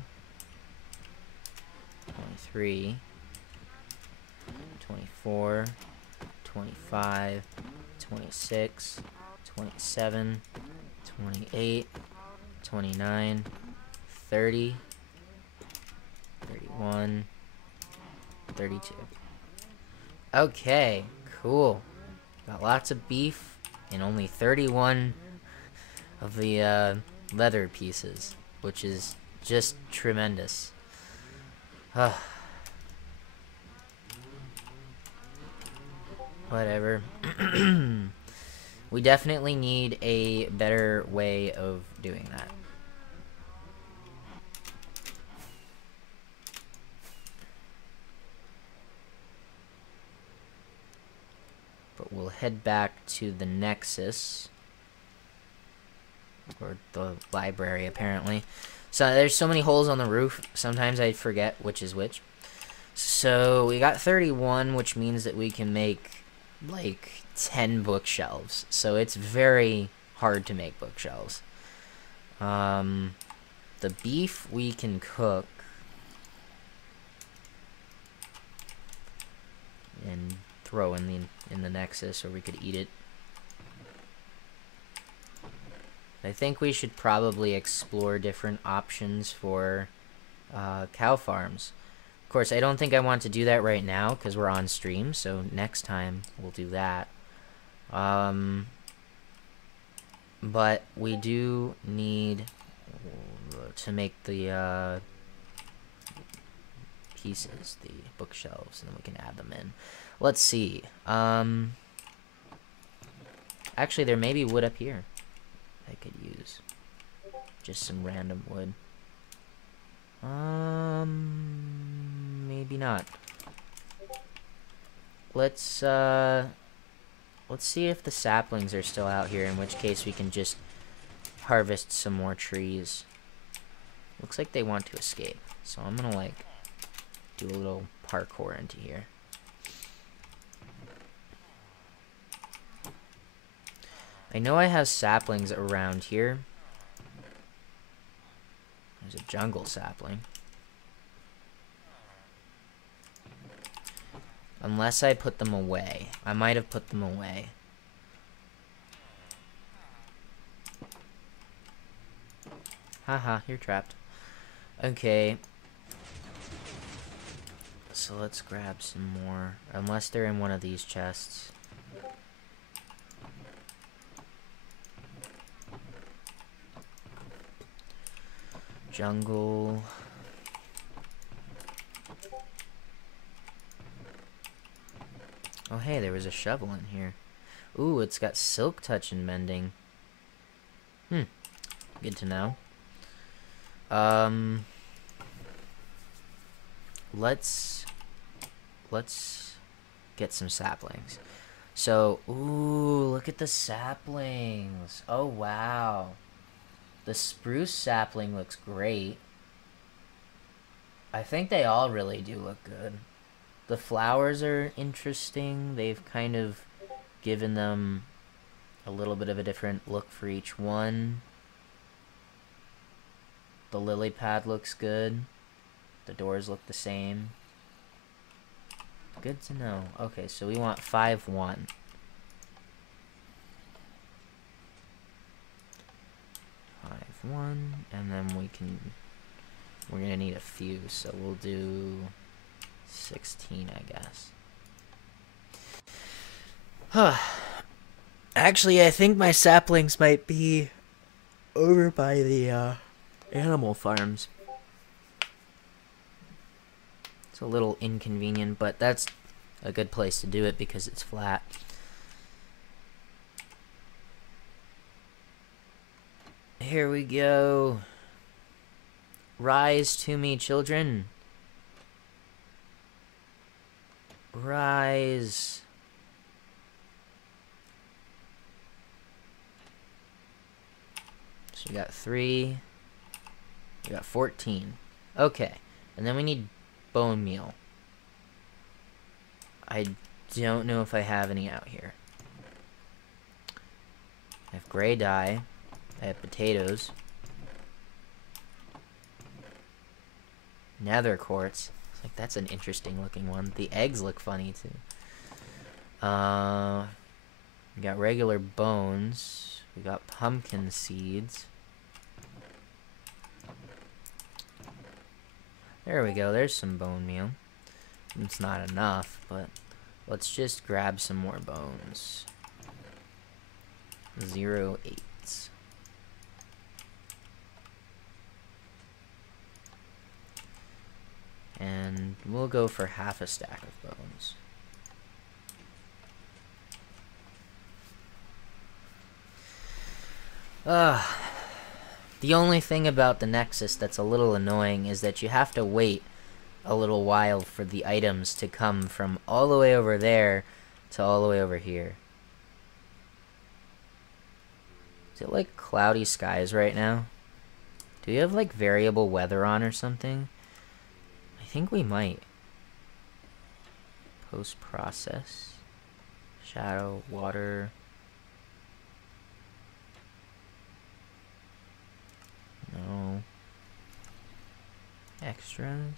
23, 24, 25, 26, 27, 28, 29, 30, 31, 32. Okay, cool. Got lots of beef and only 31 of the leather pieces, which is just tremendous. Whatever. We definitely need a better way of doing that. But we'll head back to the Nexus. Or the library, apparently. So there's so many holes on the roof, sometimes I forget which is which. So we got 31, which means that we can make like 10 bookshelves. So it's very hard to make bookshelves. The beef we can cook and throw in the Nexus, or we could eat it. I think we should probably explore different options for cow farms. Of course, I don't think I want to do that right now because we're on stream, so next time we'll do that. But we do need to make the pieces, the bookshelves, and then we can add them in. Let's see. Actually, there may be wood up here I could use. Just some random wood. Maybe not. Let's see if the saplings are still out here, in which case we can just harvest some more trees. Looks like they want to escape, so I'm gonna, like, do a little parkour into here. I know I have saplings around here. There's a jungle sapling. Unless I put them away. I might have put them away. Haha, you're trapped. Okay. So let's grab some more. Unless they're in one of these chests. Jungle. Oh hey, there was a shovel in here. Ooh, it's got silk touch and mending. Good to know. Let's get some saplings. So, ooh, look at the saplings. Oh wow. The spruce sapling looks great. I think they all really do look good. The flowers are interesting. They've kind of given them a little bit of a different look for each one. The lily pad looks good. The doors look the same. Good to know. Okay, so we want 5-1. 5-1, and then we're gonna need a few, so we'll do 16, I guess. Actually, I think my saplings might be over by the animal farms. It's a little inconvenient, but that's a good place to do it because it's flat. Here we go. Rise to me, children. Rise. So we got 3. We got 14. Okay. And then we need bone meal. I don't know if I have any out here. I have gray dye. I have potatoes. Nether quartz. It's like, that's an interesting looking one. The eggs look funny too. We got regular bones. We got pumpkin seeds. There we go. There's some bone meal. It's not enough, but let's just grab some more bones. 0-8. And we'll go for half a stack of bones. The only thing about the Nexus that's a little annoying is that you have to wait a little while for the items to come from all the way over there to all the way over here. Is it like cloudy skies right now? Do you have like variable weather on or something? I think we might. Post-process. Shadow, water. No. Extras.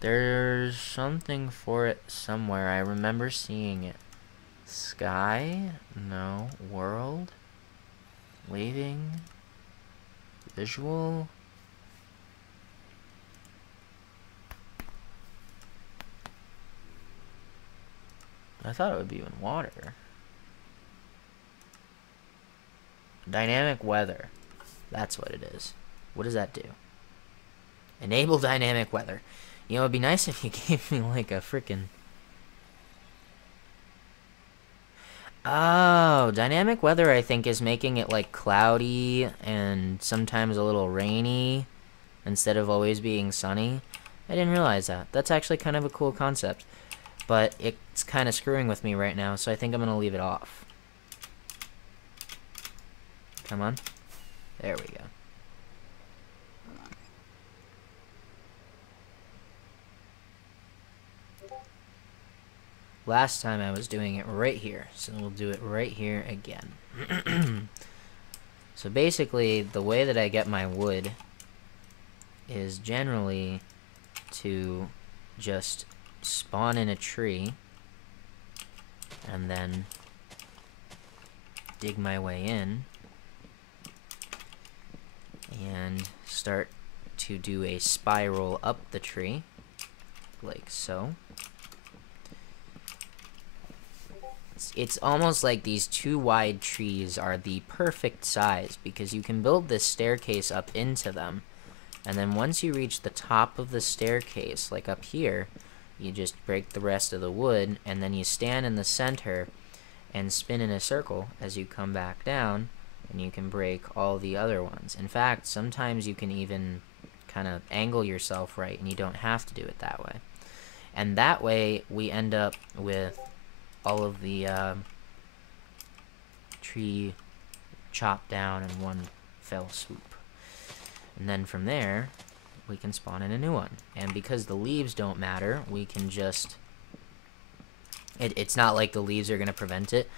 There's something for it somewhere. I remember seeing it. Sky? No. World? Waving? Visual? I thought it would be in water. Dynamic weather. That's what it is. What does that do? Enable dynamic weather. You know, it'd be nice if you gave me like a freaking... Oh, dynamic weather I think is making it like cloudy and sometimes a little rainy instead of always being sunny. I didn't realize that. That's actually kind of a cool concept. But it's kind of screwing with me right now, so I think I'm going to leave it off. Come on. There we go. Last time I was doing it right here, so we'll do it right here again. So basically, the way that I get my wood is generally to just spawn in a tree and then dig my way in and start to do a spiral up the tree, like so. It's almost like these two wide trees are the perfect size because you can build this staircase up into them, and then once you reach the top of the staircase, like up here, you just break the rest of the wood, and then you stand in the center and spin in a circle as you come back down, and you can break all the other ones. In fact, sometimes you can even kind of angle yourself right, and you don't have to do it that way. And that way, we end up with all of the tree chopped down in one fell swoop. And then from there, we can spawn in a new one. And because the leaves don't matter, we can just... It's not like the leaves are going to prevent it.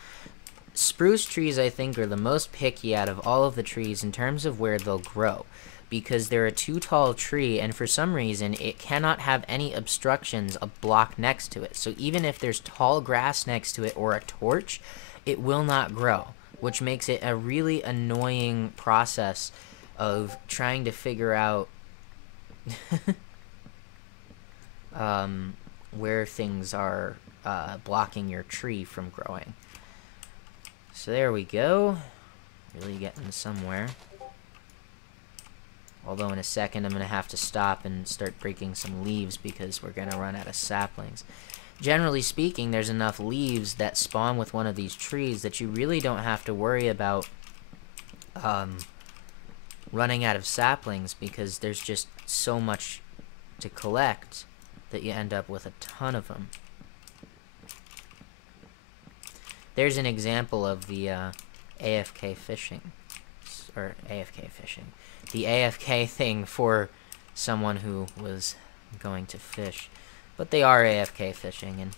Spruce trees, I think, are the most picky out of all of the trees in terms of where they'll grow, because they're a too tall tree, and for some reason it cannot have any obstructions a block next to it. So even if there's tall grass next to it or a torch, it will not grow, which makes it a really annoying process of trying to figure out where things are blocking your tree from growing. So there we go, really getting somewhere. Although in a second I'm going to have to stop and start breaking some leaves because we're going to run out of saplings. Generally speaking, there's enough leaves that spawn with one of these trees that you really don't have to worry about running out of saplings, because there's just so much to collect that you end up with a ton of them. There's an example of the AFK fishing, or AFK fishing. The AFK thing for someone who was going to fish. But they are AFK fishing, and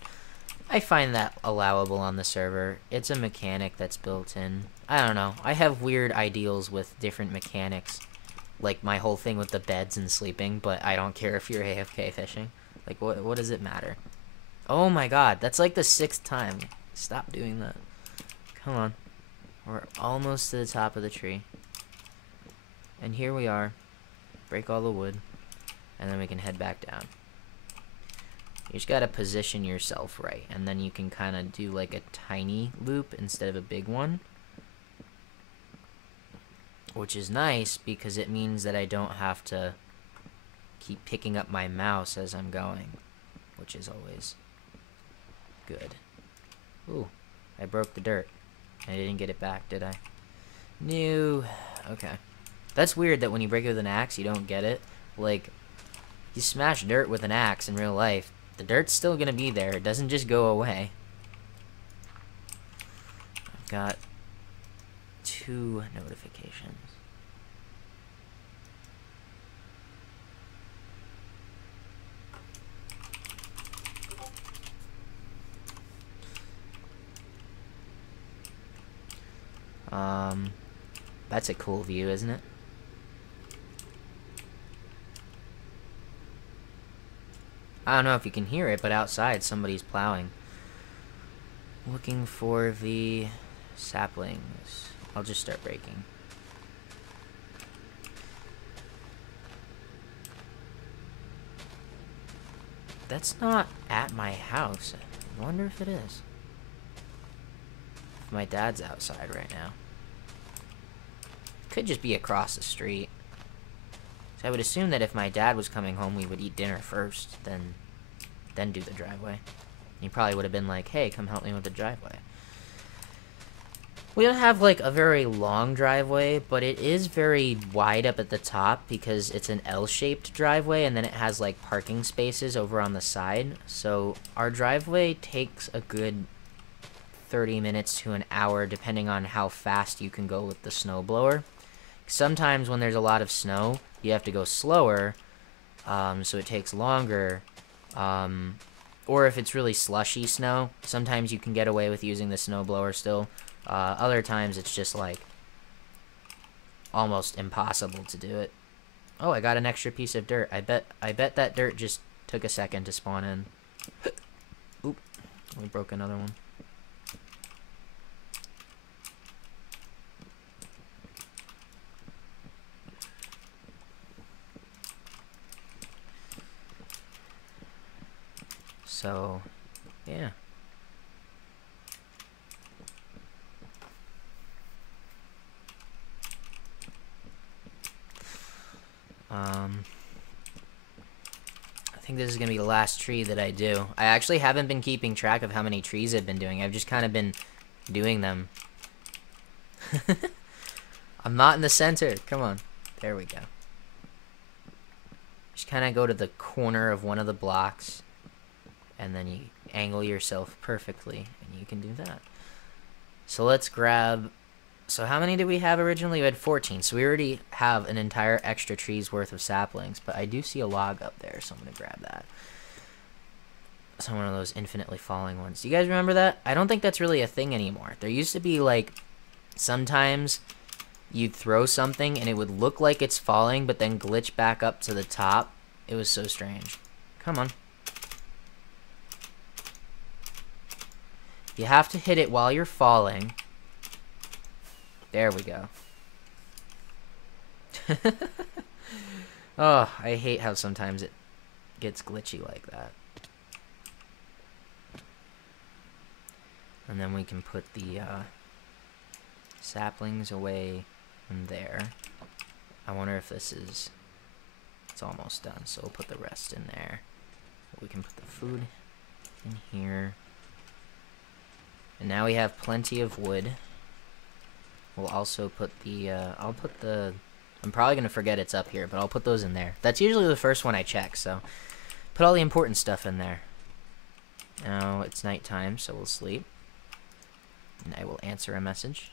I find that allowable on the server. It's a mechanic that's built in. I don't know. I have weird ideals with different mechanics. Like my whole thing with the beds and sleeping, but I don't care if you're AFK fishing. Like, what does it matter? Oh my god, that's like the 6th time. Stop doing that. Come on. We're almost to the top of the tree. And here we are. Break all the wood. And then we can head back down. You just gotta position yourself right. And then you can kind of do like a tiny loop instead of a big one. Which is nice because it means that I don't have to keep picking up my mouse as I'm going. Which is always good. Ooh, I broke the dirt. I didn't get it back, did I? No. Okay. That's weird that when you break it with an axe, you don't get it. Like, you smash dirt with an axe in real life, the dirt's still gonna be there. It doesn't just go away. I've got 2 notifications. That's a cool view, isn't it? I don't know if you can hear it, but outside somebody's plowing. Looking for the saplings. I'll just start breaking. That's not at my house. I wonder if it is. My dad's outside right now. Could just be across the street. So I would assume that if my dad was coming home, we would eat dinner first, then do the driveway. He probably would have been like, hey, come help me with the driveway. We don't have like a very long driveway, but it is very wide up at the top because it's an L-shaped driveway, and then it has like parking spaces over on the side. So our driveway takes a good 30 minutes to an hour depending on how fast you can go with the snowblower. Sometimes when there's a lot of snow, you have to go slower, so it takes longer. Or if it's really slushy snow, sometimes you can get away with using the snowblower still. Other times it's just like almost impossible to do it. Oh, I got an extra piece of dirt. I bet that dirt just took a second to spawn in. Oop, we broke another one. So, yeah. I think this is going to be the last tree that I do. I actually haven't been keeping track of how many trees I've been doing. I've just kind of been doing them. I'm not in the center. Come on. There we go. Just kind of go to the corner of one of the blocks, and then you angle yourself perfectly, and you can do that. So let's grab... So how many did we have originally? We had 14, so we already have an entire extra tree's worth of saplings, but I do see a log up there, so I'm going to grab that. It's one of those infinitely falling ones. Do you guys remember that? I don't think that's really a thing anymore. There used to be, like, sometimes you'd throw something and it would look like it's falling, but then glitch back up to the top. It was so strange. Come on. You have to hit it while you're falling. There we go. Oh, I hate how sometimes it gets glitchy like that. And then we can put the saplings away in there. I wonder if this is... It's almost done, so we'll put the rest in there. We can put the food in here. And now we have plenty of wood. We'll also put the, I'll put the... I'm probably going to forget it's up here, but I'll put those in there. That's usually the first one I check, so... Put all the important stuff in there. Now it's nighttime, so we'll sleep. And I will answer a message.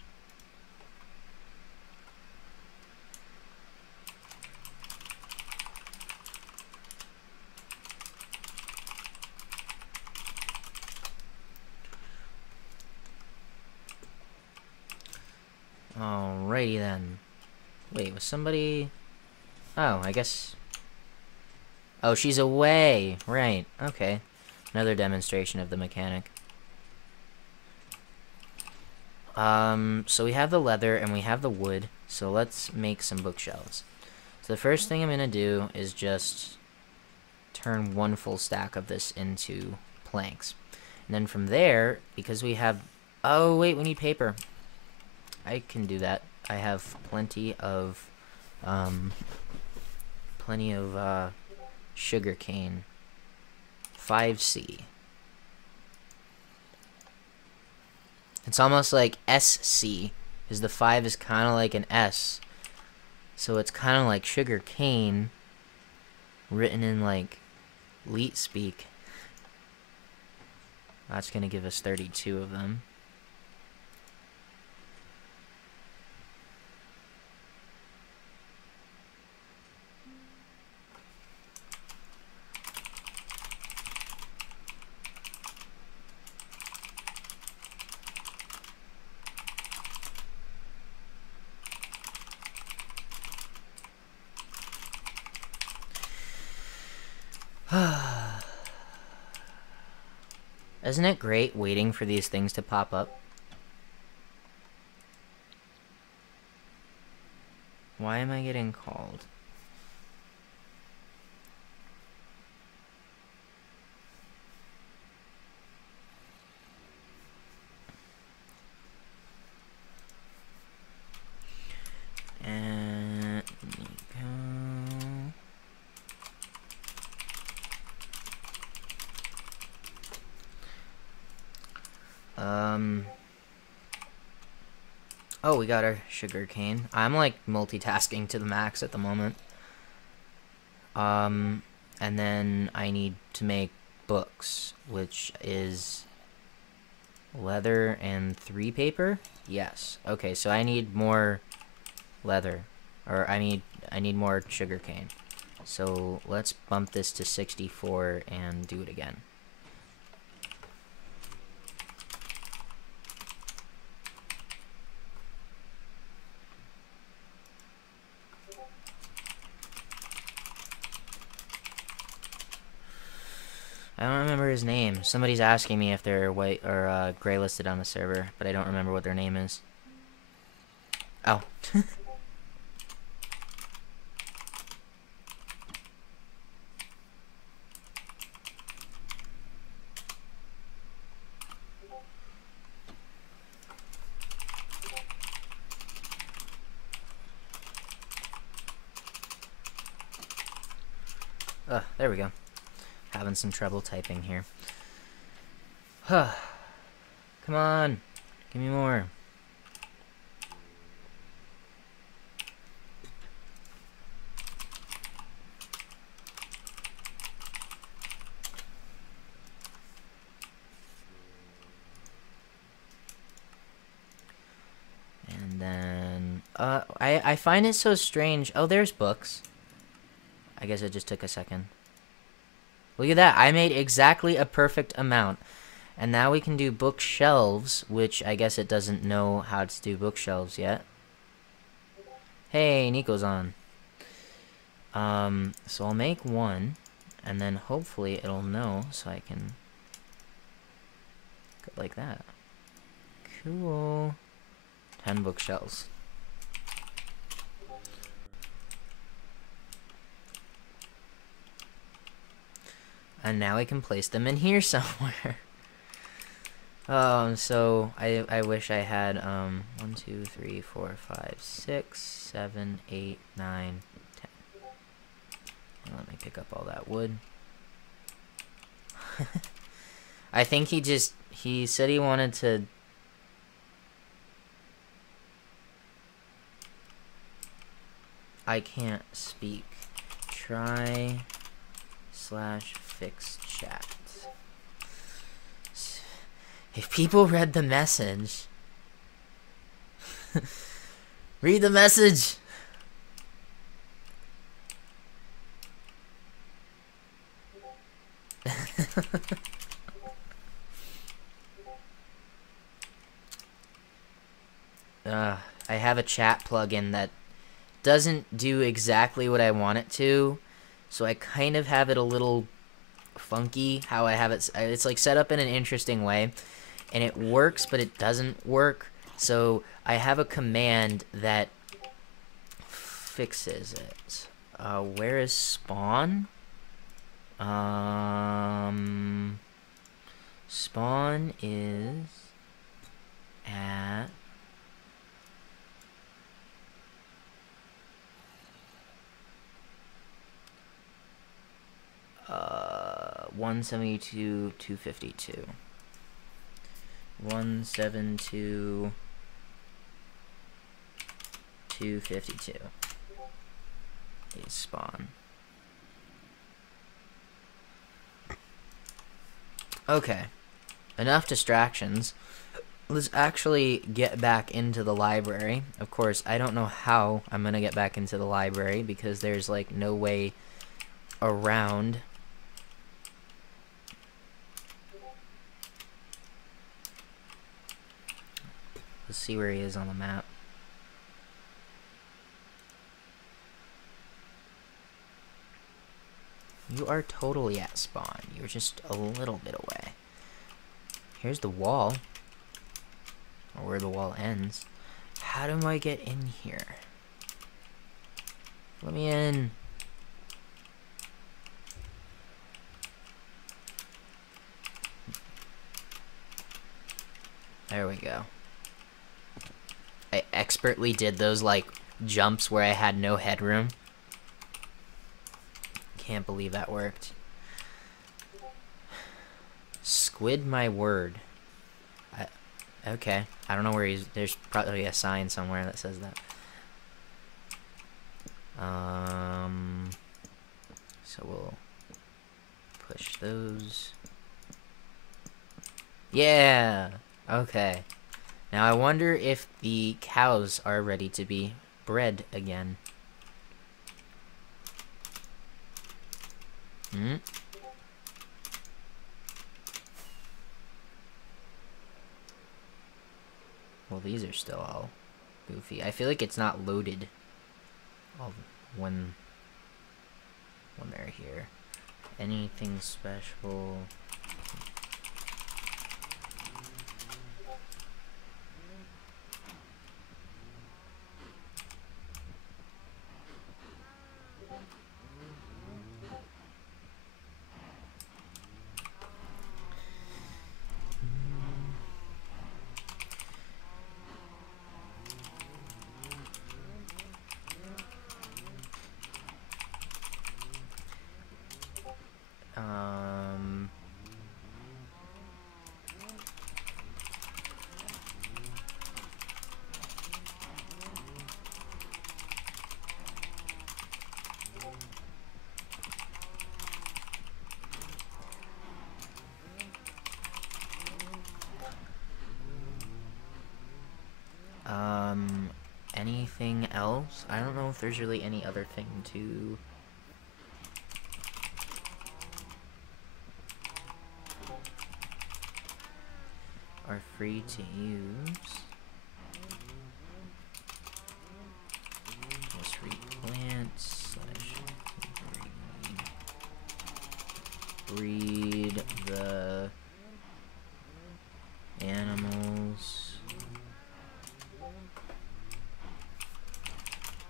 Alrighty then. Wait, was somebody... Oh, I guess... Oh, she's away. Right, okay. Another demonstration of the mechanic. So we have the leather and we have the wood. So let's make some bookshelves. So the first thing I'm going to do is just turn one full stack of this into planks. And then from there, because we have... Oh, wait, we need paper. I can do that. I have plenty of sugar cane. 5C. It's almost like SC, because the 5 is kind of like an S. So it's kind of like sugar cane, written in like leet speak. That's going to give us 32 of them. Isn't it great waiting for these things to pop up? Why am I getting called? And there we go. Oh, we got our sugar cane. I'm like multitasking to the max at the moment. And then I need to make books, which is leather and 3 paper. Yes. Okay, so I need more leather, or I need more sugar cane. So let's bump this to 64 and do it again. I don't remember his name. Somebody's asking me if they're white or gray listed on the server, but I don't remember what their name is. Oh. There we go. Having some trouble typing here. Come on. Give me more. And then, I find it so strange. Oh, there's books. I guess it just took a second. Look at that. I made exactly a perfect amount. And now we can do bookshelves, which I guess it doesn't know how to do bookshelves yet. Hey, Nico's on. So I'll make one, and then hopefully it'll know so I can go like that. Cool. 10 bookshelves. And now I can place them in here somewhere. So I wish I had 1, 2, 3, 4, 5, 6, 7, 8, 9, 10. And let me pick up all that wood. I think he said he wanted to. I can't speak. Try/fix chat. If people read the message. Read the message! I have a chat plugin that doesn't do exactly what I want it to, so I kind of have it a little funky how I have it. It's like set up in an interesting way, and it works, but it doesn't work. So I have a command that fixes it. Where is spawn? Spawn is at 172, 252. 172, 252 is spawn. Okay, enough distractions. Let's actually get back into the library. Of course, I don't know how I'm gonna get back into the library because there's like no way around. Let's see where he is on the map. You are totally at spawn. You're just a little bit away. Here's the wall. Or where the wall ends. How do I get in here? Let me in. There we go. I expertly did those, like, jumps where I had no headroom. Can't believe that worked. Squid my word. Okay. I don't know where he's... There's probably a sign somewhere that says that. So we'll push those. Yeah! Okay. Now I wonder if the cows are ready to be bred again. Hmm? Well, these are still all goofy. I feel like it's not loaded when they're here. Anything special? Um... Anything else? I don't know if there's really any other thing to... are free to use. Just replant / breed the animals.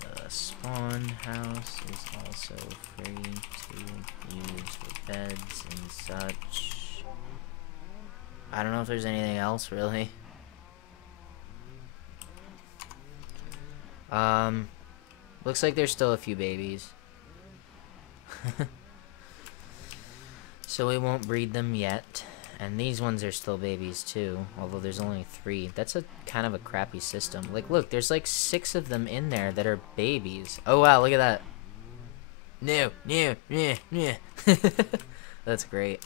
The spawn house is also free to use for beds and such. I don't know if there's anything else really. Looks like there's still a few babies. So we won't breed them yet. And these ones are still babies too, although there's only 3. That's a kind of a crappy system. Like, look, there's like 6 of them in there that are babies. Oh wow, look at that. No, no, no, no. That's great.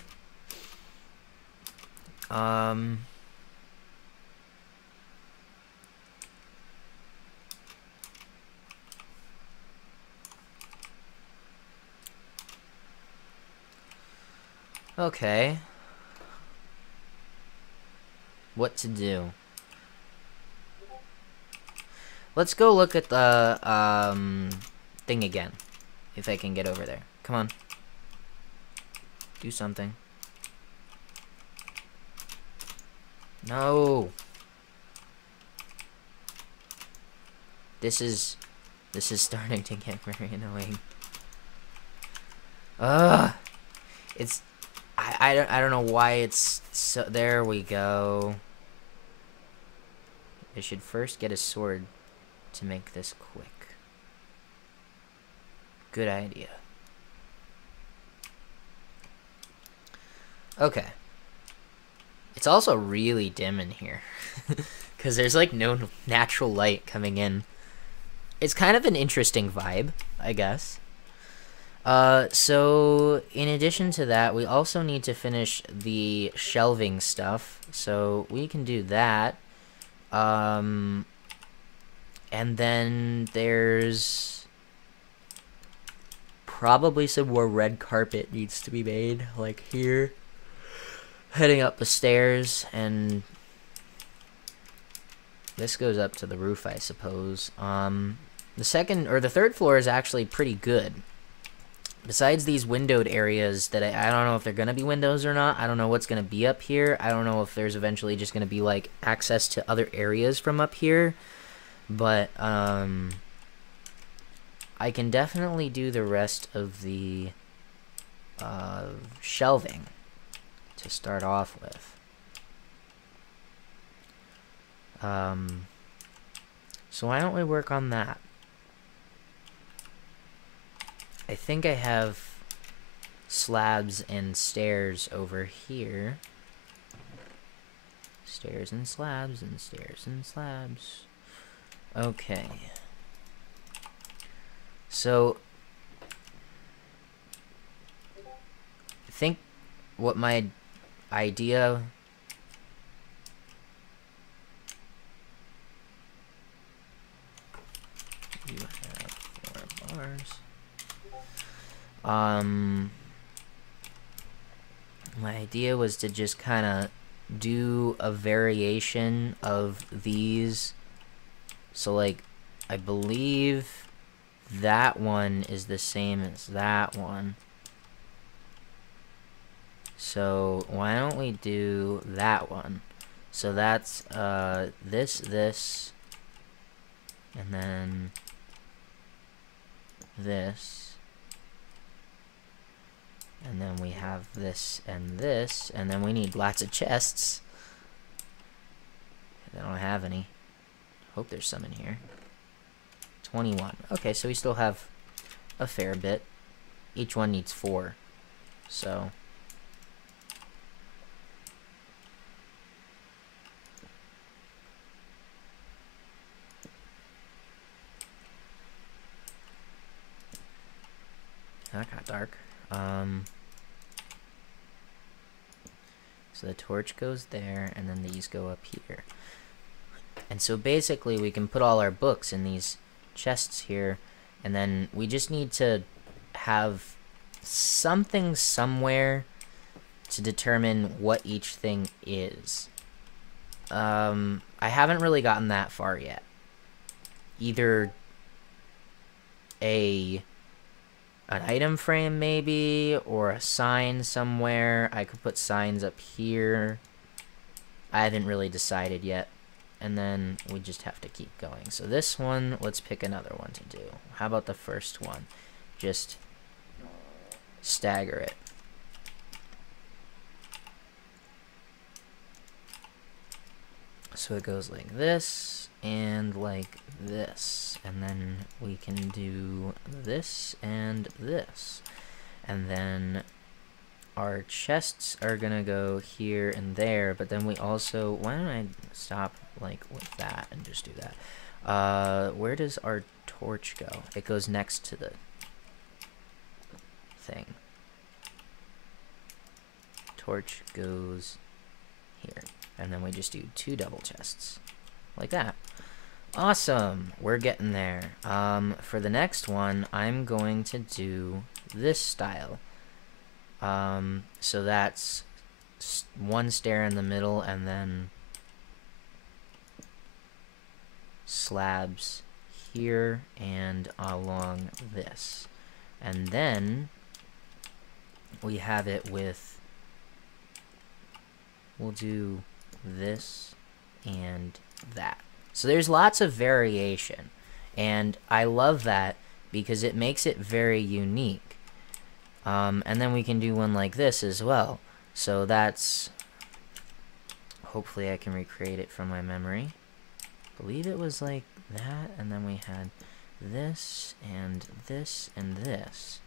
Okay. What to do? Let's go look at the thing again. If I can get over there. Come on. Do something. No. This is starting to get very annoying. Ugh. It's I don't know why it's so. There we go. I should first get a sword to make this quick. Good idea. Okay. It's also really dim in here. Because there's like no natural light coming in. It's kind of an interesting vibe, I guess. So in addition to that, we also need to finish the shelving stuff. So we can do that. And then there's probably some more red carpet needs to be made, like here. Heading up the stairs, and this goes up to the roof, I suppose. The second or the third floor is actually pretty good. Besides these windowed areas that I don't know if they're going to be windows or not. I don't know what's going to be up here. I don't know if there's eventually just going to be like access to other areas from up here. But I can definitely do the rest of the shelving to start off with. So why don't we work on that? I think I have slabs and stairs over here. Stairs and slabs and stairs and slabs. Okay. So, I think what my idea... You have 4 bars. My idea was to just kind of do a variation of these. So, like, I believe that one is the same as that one. So, why don't we do that one? So that's this, and then this. And then we have this, and then we need lots of chests. I don't have any. Hope there's some in here. 21. Okay, so we still have a fair bit. Each one needs 4. So... that got dark. So the torch goes there, and then these go up here. And so basically we can put all our books in these chests here, and then we just need to have something somewhere to determine what each thing is. I haven't really gotten that far yet. Either an item frame maybe, or a sign somewhere. I could put signs up here. I haven't really decided yet. And then we just have to keep going. So this one, let's pick another one to do. How about the first one? Just stagger it. So it goes like this and like this, and then we can do this and this, and then our chests are gonna go here and there, but then we also, why don't I stop like with that and just do that. Where does our torch go? It goes next to the thing. Torch goes here, and then we just do 2 double chests like that. Awesome, we're getting there. For the next one, I'm going to do this style. So that's 1 stair in the middle, and then slabs here and along this. And then we have it with, we'll do this and that. So there's lots of variation, and I love that because it makes it very unique. And then we can do one like this as well. So that's, hopefully I can recreate it from my memory. I believe it was like that, and then we had this and this and this.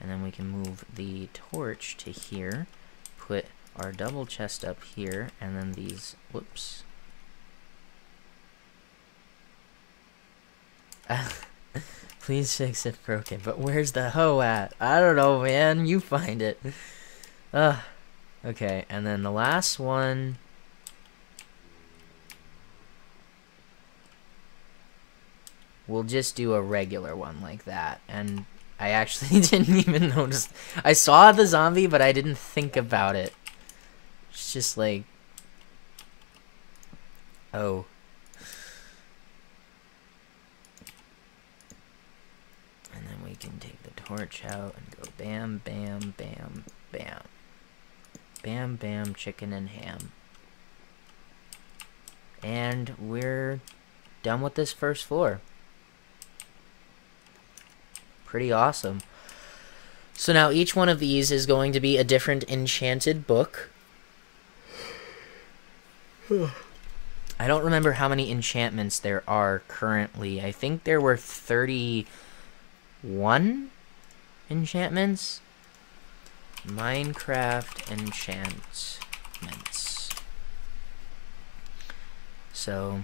And then we can move the torch to here, put our double chest up here, and then these, whoops. Please fix if broken. But where's the hoe at? I don't know, man. You find it. Okay, and then the last one. We'll just do a regular one like that. And I actually didn't even notice. I saw the zombie, but I didn't think about it. It's just like... oh. We can take the torch out and go bam, bam, bam, bam. Bam, bam, chicken and ham. And we're done with this first floor. Pretty awesome. So now each one of these is going to be a different enchanted book. I don't remember how many enchantments there are currently. I think there were 31 enchantments. Minecraft enchantments. So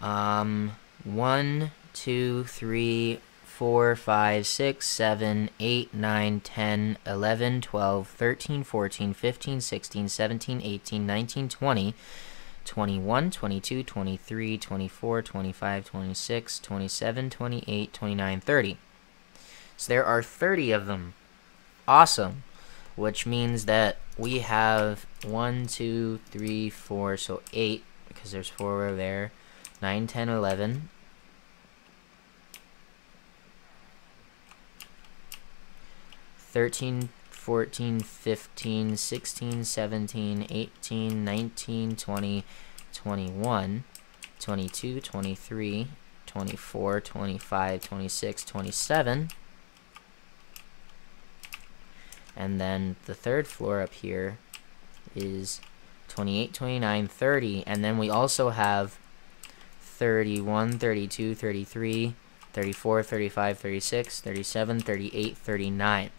1, 2, 3, 4, 5, 6, 7, 8, 9, 10, 11, 12, 13, 14, 15, 16, 17, 18, 19, 20, 21, 22, 23, 24, 25, 26, 27, 28, 29, 30. So there are 30 of them. Awesome. Which means that we have 1, 2, 3, 4, so 8, because there's 4 over there. 9, 10, 11. 13, 14, 15, 16, 17, 18, 19, 20, 21, 22, 23, 24, 25, 26, 27. And then the third floor up here is 28, 29, 30. And then we also have 31, 32, 33, 34, 35, 36, 37, 38, 39.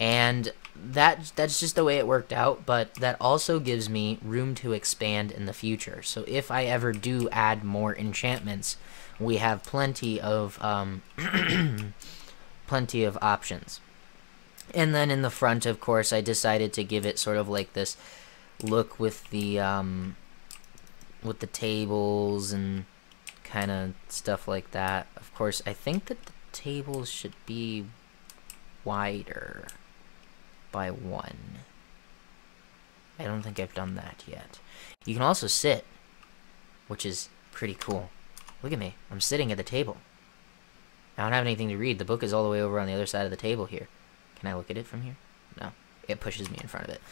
And that's just the way it worked out, but that also gives me room to expand in the future. So if I ever do add more enchantments, we have plenty of plenty of options. And then in the front, of course, I decided to give it sort of like this look with the tables and kind of stuff like that. Of course, I think that the tables should be wider by 1. I don't think I've done that yet. You can also sit, which is pretty cool. Look at me. I'm sitting at the table. I don't have anything to read. The book is all the way over on the other side of the table here. Can I look at it from here? No. It pushes me in front of it.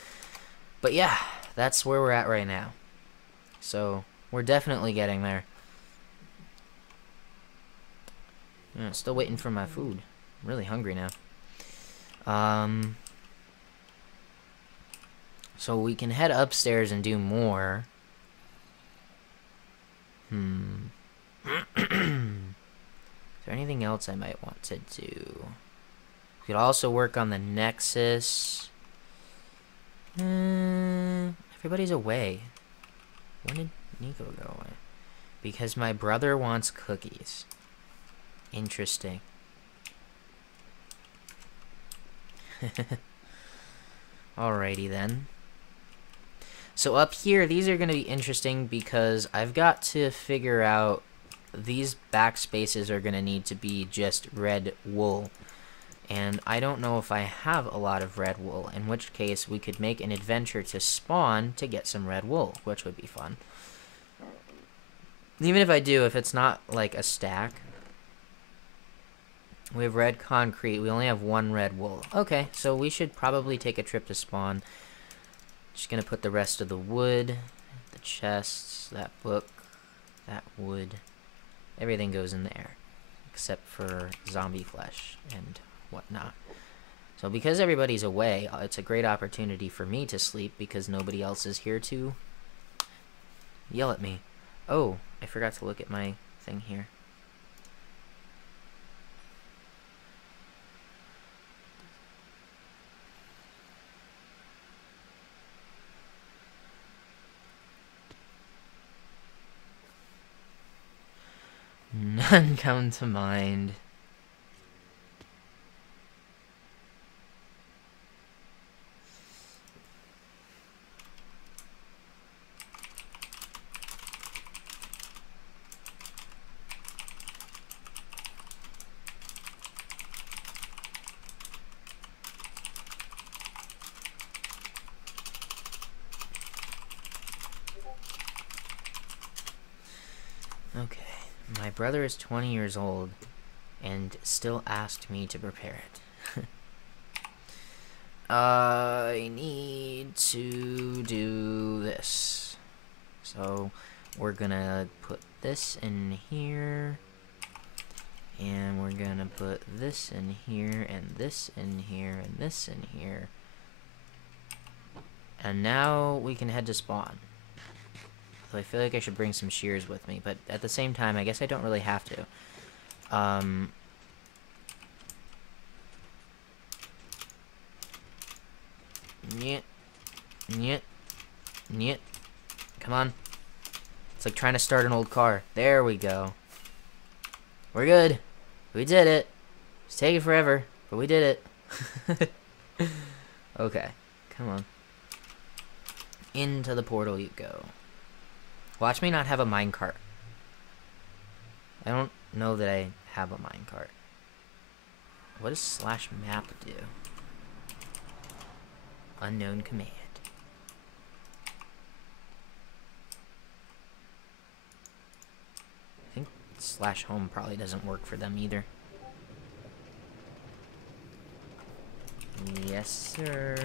But yeah, that's where we're at right now. So, we're definitely getting there. Yeah, still waiting for my food. I'm really hungry now. So we can head upstairs and do more. Is there anything else I might want to do? We could also work on the Nexus. Everybody's away. When did Nico go away? Because my brother wants cookies. Interesting. Alrighty then. So up here, these are going to be interesting because I've got to figure out these back spaces are going to need to be just red wool. And I don't know if I have a lot of red wool, in which case we could make an adventure to spawn to get some red wool, which would be fun. Even if I do, if it's not like a stack. We have red concrete. We only have 1 red wool. Okay, so we should probably take a trip to spawn. Just gonna put the rest of the wood, the chests, that book, that wood. Everything goes in there, except for zombie flesh and whatnot. So because everybody's away, it's a great opportunity for me to sleep because nobody else is here to yell at me. Oh, I forgot to look at my thing here. None come to mind. Okay. My brother is 20 years old and still asked me to prepare it. I need to do this. So we're gonna put this in here. And we're gonna put this in here, and this in here, and this in here. And now we can head to spawn. So I feel like I should bring some shears with me, but at the same time, I guess I don't really have to. Nyet. Nyet. Nyet. Come on. It's like trying to start an old car. There we go. We're good. We did it. It's taking forever, but we did it. Okay. Come on. Into the portal you go. Watch me not have a minecart. I don't know that I have a minecart. What does slash map do? Unknown command. I think slash home probably doesn't work for them either. Yes, sir.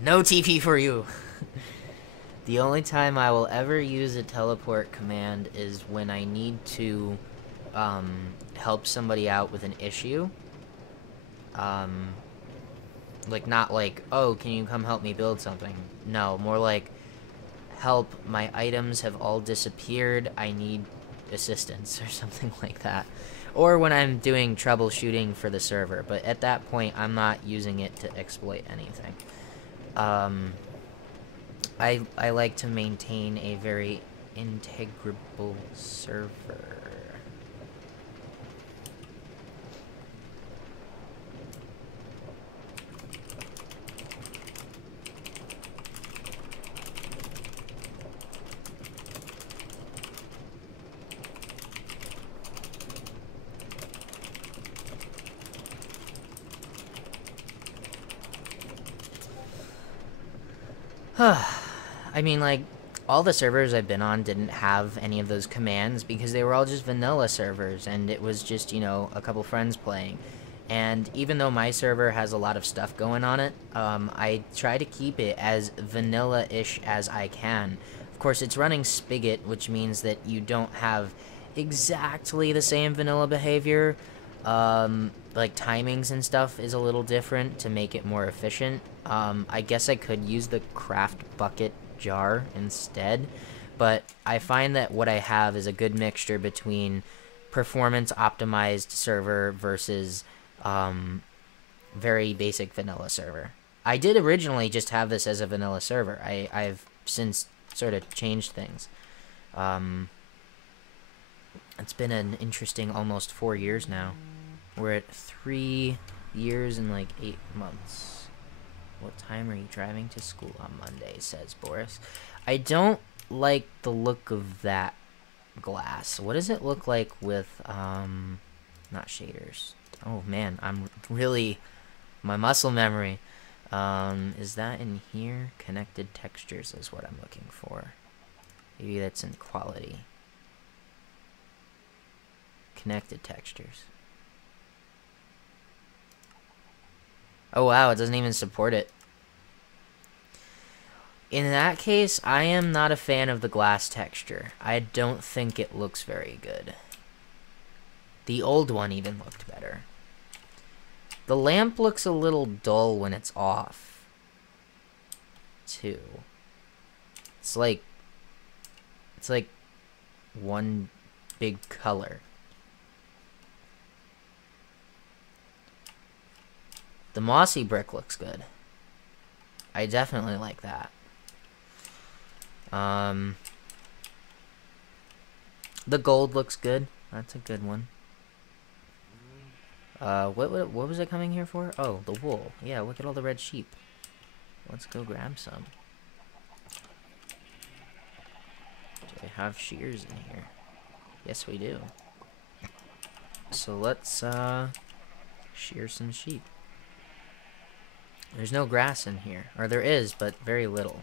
No TP for you. The only time I will ever use a teleport command is when I need to help somebody out with an issue. Like, not like, oh, can you come help me build something? No, more like, help, my items have all disappeared, I need assistance, or something like that. Or when I'm doing troubleshooting for the server, but at that point, I'm not using it to exploit anything. I like to maintain a very integrable server. I mean, like, all the servers I've been on didn't have any of those commands because they were all just vanilla servers, and it was just, you know, a couple friends playing. And even though my server has a lot of stuff going on it, I try to keep it as vanilla-ish as I can. Of course, it's running Spigot, which means that you don't have exactly the same vanilla behavior. Like, timings and stuff is a little different to make it more efficient. I guess I could use the craft bucket jar instead, but I find that what I have is a good mixture between performance optimized server versus very basic vanilla server. I did originally just have this as a vanilla server. I've since sort of changed things. It's been an interesting almost 4 years now. We're at 3 years and like 8 months. What time are you driving to school on Monday, says Boris. I don't like the look of that glass. What does it look like with, not shaders? Oh man, I'm really, my muscle memory. Is that in here? Connected textures is what I'm looking for. Maybe that's in quality. Connected textures. Oh wow, it doesn't even support it. In that case, I am not a fan of the glass texture. I don't think it looks very good. The old one even looked better. The lamp looks a little dull when it's off, too. It's like one big color. The mossy brick looks good. I definitely like that. The gold looks good. That's a good one. What was I coming here for? Oh, the wool. Yeah, look at all the red sheep. Let's go grab some. Do they have shears in here? Yes, we do. So let's, shear some sheep. There's no grass in here. Or there is, but very little.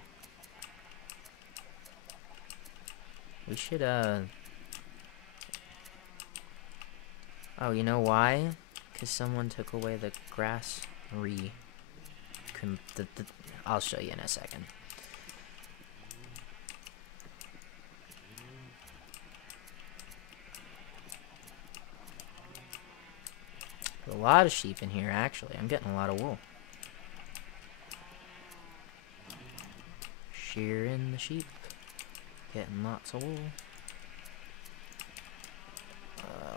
We should, oh, you know why? Because someone took away the grass I'll show you in a second. A lot of sheep in here, actually. I'm getting a lot of wool. Shearing the sheep. Getting lots of wool.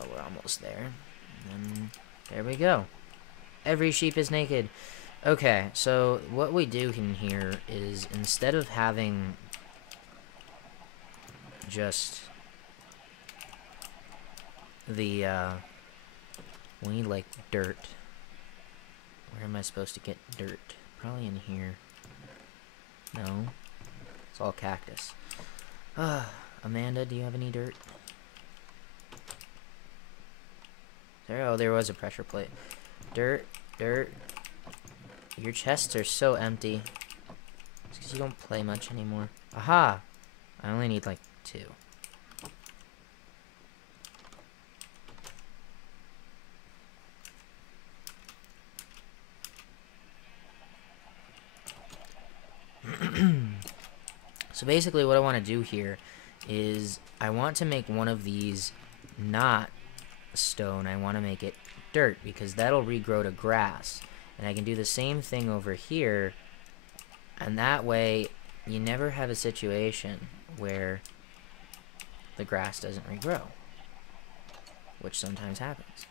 We're almost there. And then, there we go. Every sheep is naked. Okay, so what we do in here is instead of having just the, we need, like, dirt. Where am I supposed to get dirt? Probably in here. No. It's all cactus. Amanda, do you have any dirt? Oh, there was a pressure plate. Dirt, dirt. Your chests are so empty. It's because you don't play much anymore. Aha! I only need, like, 2. So basically what I want to do here is I want to make one of these not stone. I want to make it dirt because that'll regrow to grass. And I can do the same thing over here, and that way you never have a situation where the grass doesn't regrow, which sometimes happens.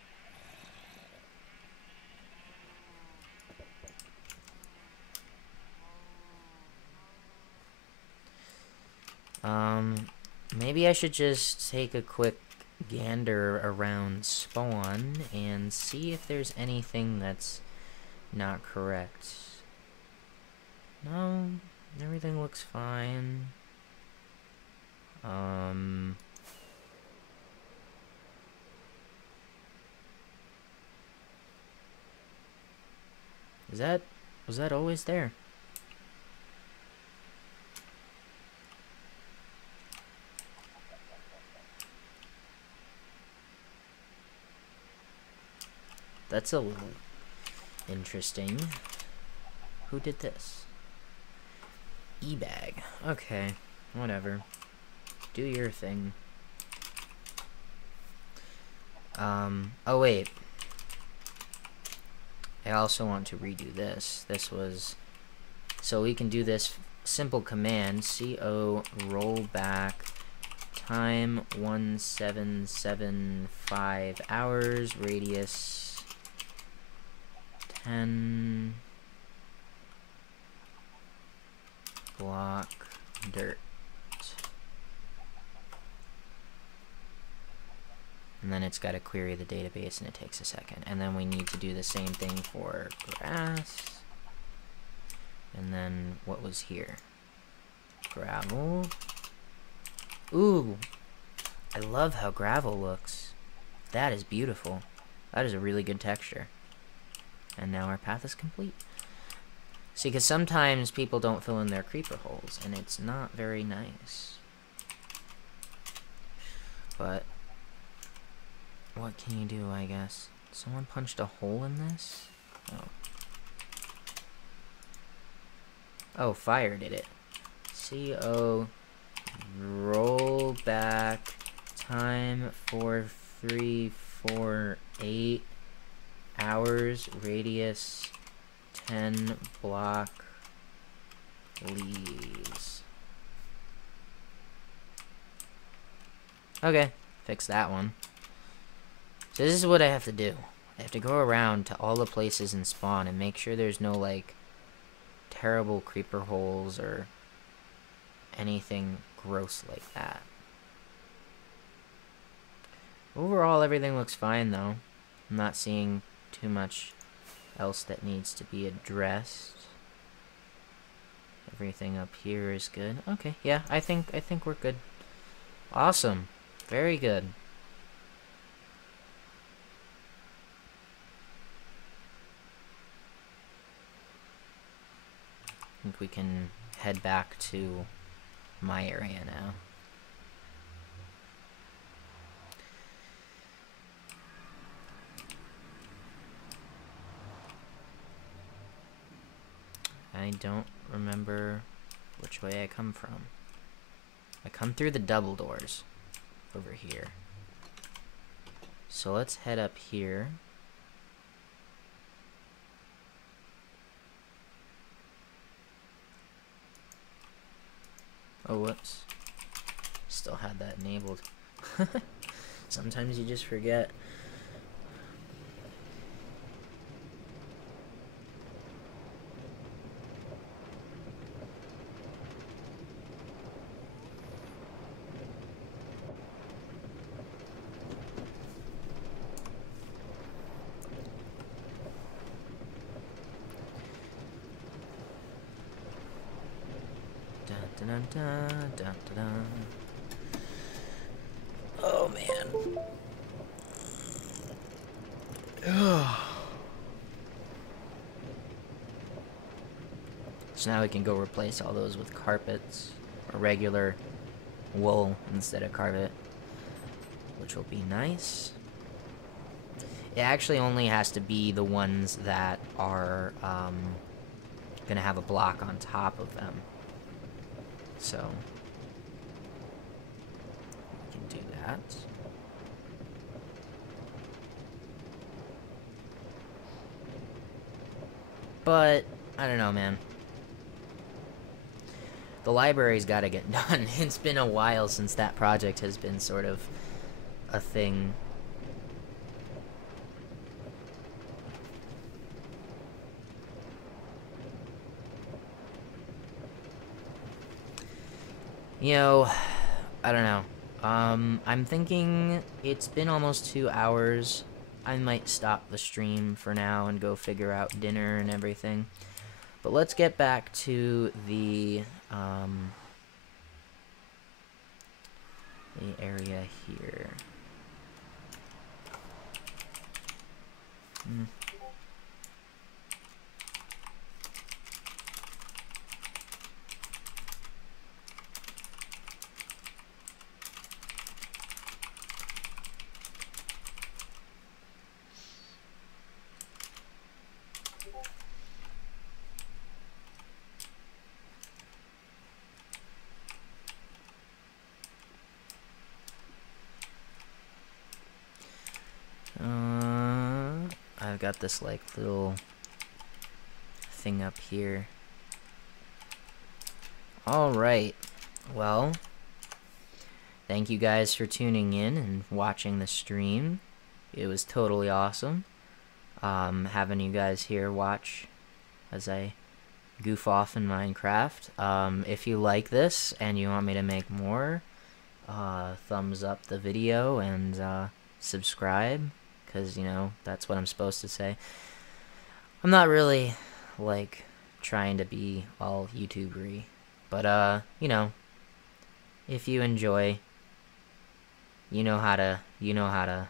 Maybe I should just take a quick gander around spawn and see if there's anything that's not correct. No, everything looks fine. Was that always there? That's a little interesting. Who did this? E-bag. Okay, whatever. Do your thing. Oh wait. I also want to redo this. This was... So we can do this simple command. CO rollback time 1775 hours. Radius 10 block dirt. And then it's got to query the database, and it takes a second. And then we need to do the same thing for grass. And then what was here? Gravel. Ooh, I love how gravel looks. That is beautiful. That is a really good texture. And now our path is complete. See, because sometimes people don't fill in their creeper holes, and it's not very nice. But what can you do, I guess? Someone punched a hole in this? Oh. Oh, fire did it. CO rollback time 4348 hours, radius 10 block leaves. Okay, fix that one. So this is what I have to do. I have to go around to all the places in spawn and make sure there's no, like, terrible creeper holes or anything gross like that. Overall, everything looks fine, though. I'm not seeing too much else that needs to be addressed. Everything up here is good. Okay, yeah, I think we're good. Awesome. Very good. I think we can head back to my area now. I don't remember which way I come from. I come through the double doors over here. So let's head up here. Oh, whoops. Still had that enabled. Sometimes you just forget. Dun, dun, dun, dun. Oh man. So now we can go replace all those with carpets or regular wool instead of carpet, which will be nice. It actually only has to be the ones that are gonna have a block on top of them. So we can do that. But I don't know, man. The library's got to get done. It's been a while since that project has been sort of a thing. You know, I don't know. I'm thinking it's been almost 2 hours. I might stop the stream for now and go figure out dinner and everything. But let's get back to the area here. I've got this like little thing up here. Alright, well, thank you guys for tuning in and watching the stream. It was totally awesome having you guys here watch as I goof off in Minecraft. If you like this and you want me to make more, thumbs up the video and subscribe, because, you know, that's what I'm supposed to say. I'm not really, like, trying to be all YouTubery, but, you know, if you enjoy, you know how to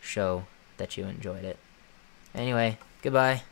show that you enjoyed it. Anyway, goodbye.